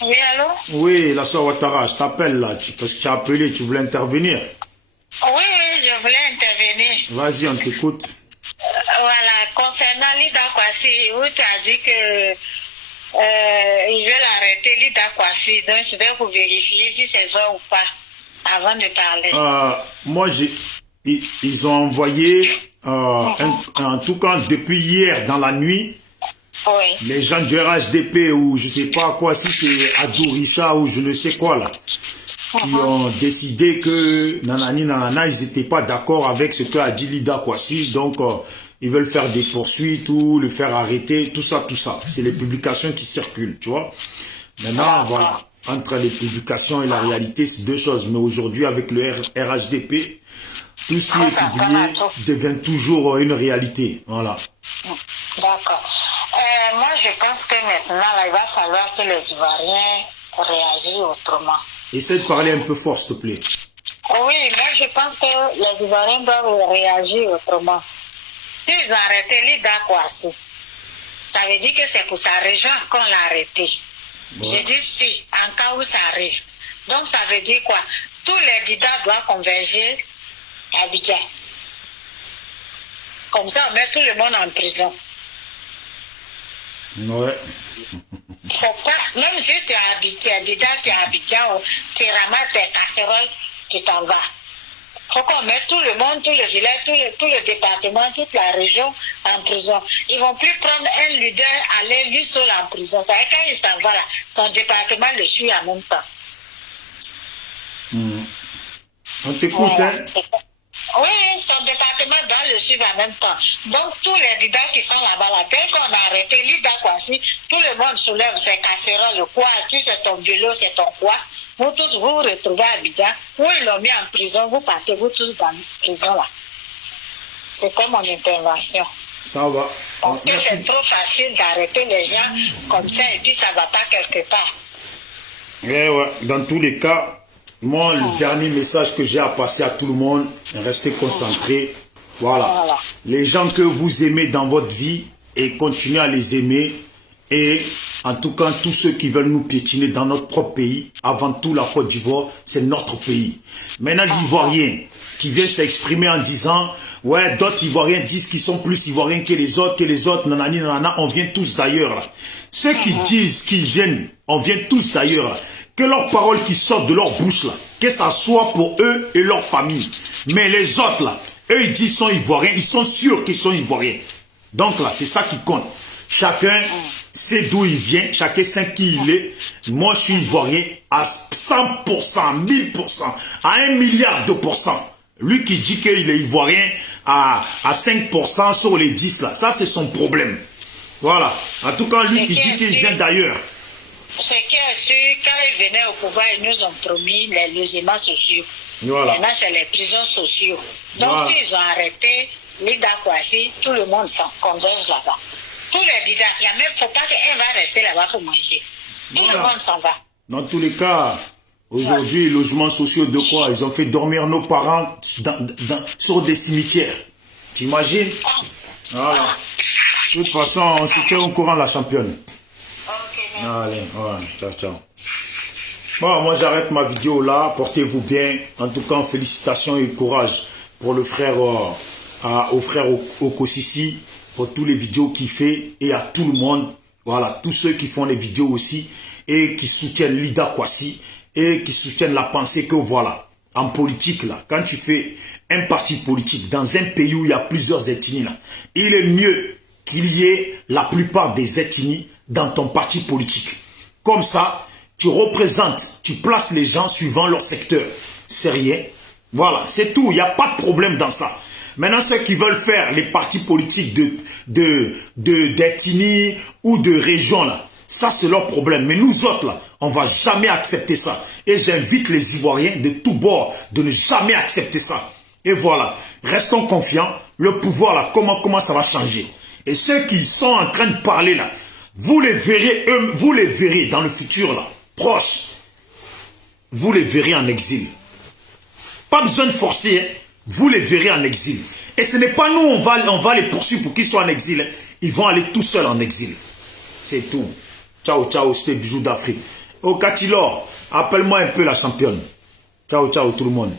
Oui, allô? Oui, la sœur Ouattara, je t'appelle là, parce que tu as appelé, tu voulais intervenir. Oui, je voulais intervenir. Vas-y, on t'écoute. Voilà, concernant Lida Kwasi, où tu as dit que ils veulent arrêter Lida Kwasi, donc je vais vous vérifier si c'est vrai ou pas, avant de parler. Moi, ils ont envoyé, en tout cas depuis hier dans la nuit, les gens du RHDP ou je sais pas quoi, si c'est Adou Richa ou je ne sais quoi là, qui ont décidé que nanani nanana, ils n'étaient pas d'accord avec ce qu'a dit Lida Kwasi, donc ils veulent faire des poursuites ou le faire arrêter, tout ça, tout ça. C'est les publications qui circulent, tu vois. Maintenant, voilà, entre les publications et la réalité, c'est deux choses. Mais aujourd'hui, avec le RHDP, tout ce qui est publié devient toujours une réalité, voilà. D'accord. Moi, je pense que maintenant, là, il va falloir que les Ivoiriens réagissent autrement. Essaie de parler un peu fort, s'il te plaît. Oui, moi, je pense que les Ivoiriens doivent réagir autrement. S'ils ont arrêté Lida Kwasi, ça veut dire que c'est pour sa région qu'on l'a arrêté. Ouais. Je dis si, en cas où ça arrive. Donc, ça veut dire quoi? Tous les leaders doivent converger à Abidjan. Comme ça, on met tout le monde en prison. Ouais. Faut pas, même si tu es à Abidjan, tu ramasses tes casseroles, tu t'en vas. Faut qu'on mette tout le monde, tout le village, tout le département, toute la région en prison. Ils vont plus prendre un leader, aller lui seul en prison. Ça veut dire quand il s'en va là, son département le suit en même temps. On t'écoute, voilà. Hein? Oui, son département doit le suivre en même temps. Donc, tous les leaders qui sont là-bas, là, dès qu'on a arrêté Lida Kwasi, tout le monde soulève ses casseroles, quoi, tu c'est ton vélo, c'est ton quoi. Vous tous, vous vous retrouvez à Abidjan. Où ils l'ont mis en prison, vous partez, vous tous dans la prison, là. C'était mon intervention. Ça va. Parce que c'est trop facile d'arrêter les gens comme ça et puis ça ne va pas quelque part. Ouais, dans tous les cas, moi, le dernier message que j'ai à passer à tout le monde, restez concentrés. Voilà. Les gens que vous aimez dans votre vie, et continuez à les aimer. Et en tout cas, tous ceux qui veulent nous piétiner dans notre propre pays, avant tout la Côte d'Ivoire, c'est notre pays. Maintenant, l'Ivoirien qui vient s'exprimer en disant, ouais, d'autres Ivoiriens disent qu'ils sont plus Ivoiriens que les autres, nanani, nanana, on vient tous d'ailleurs. Ceux qui disent qu'ils viennent, on vient tous d'ailleurs. Que leurs paroles qui sortent de leur bouche, là, que ça soit pour eux et leur famille. Mais les autres, là, eux, ils disent qu'ils sont Ivoiriens, ils sont sûrs qu'ils sont Ivoiriens. Donc là, c'est ça qui compte. Chacun sait d'où il vient, chacun sait qui il est. Moi, je suis Ivoirien à 100%, 1000%, à 1 milliard de pourcents. Lui qui dit qu'il est Ivoirien à 5% sur les 10, là, ça c'est son problème. Voilà. En tout cas, lui qui dit qu'il vient d'ailleurs. Ce qui est sûr, quand ils venaient au pouvoir, ils nous ont promis les logements sociaux. Voilà. Maintenant, c'est les prisons sociaux. Donc, voilà. S'ils ont arrêté Lida Kwasi, tout le monde s'en converge là-bas. Tous les leaders, il ne faut pas qu'elle va rester là-bas pour manger. Tout le monde s'en va. Dans tous les cas, aujourd'hui, les logements sociaux de quoi? Ils ont fait dormir nos parents sur des cimetières. T'imagines? Voilà. De toute façon, on se tient au courant, la championne. Allez, ouais, ciao, ciao. Bon, moi j'arrête ma vidéo là, portez-vous bien. En tout cas, félicitations et courage pour le frère, au frère Okosisi, pour tous les vidéos qu'il fait et à tout le monde. Voilà, tous ceux qui font les vidéos aussi et qui soutiennent Lida Kwasi et qui soutiennent la pensée que voilà, en politique là, quand tu fais un parti politique dans un pays où il y a plusieurs ethnies là, il est mieux qu'il y ait la plupart des ethnies dans ton parti politique. Comme ça, tu représentes, tu places les gens suivant leur secteur. C'est rien. Voilà, c'est tout. Il n'y a pas de problème dans ça. Maintenant, ceux qui veulent faire les partis politiques d'ethnie ou de région, là, ça c'est leur problème. Mais nous autres, là, on ne va jamais accepter ça. Et j'invite les Ivoiriens de tous bords de ne jamais accepter ça. Et voilà, restons confiants. Le pouvoir, là, comment ça va changer. Et ceux qui sont en train de parler, là, vous les verrez dans le futur, là, proche. Vous les verrez en exil. Pas besoin de forcer, hein. Vous les verrez en exil. Et ce n'est pas nous, on va les poursuivre pour qu'ils soient en exil. Hein. Ils vont aller tout seuls en exil. C'est tout. Ciao, ciao, c'était Bijou d'Afrique. Au Katilor, appelle-moi un peu la championne. Ciao, ciao tout le monde.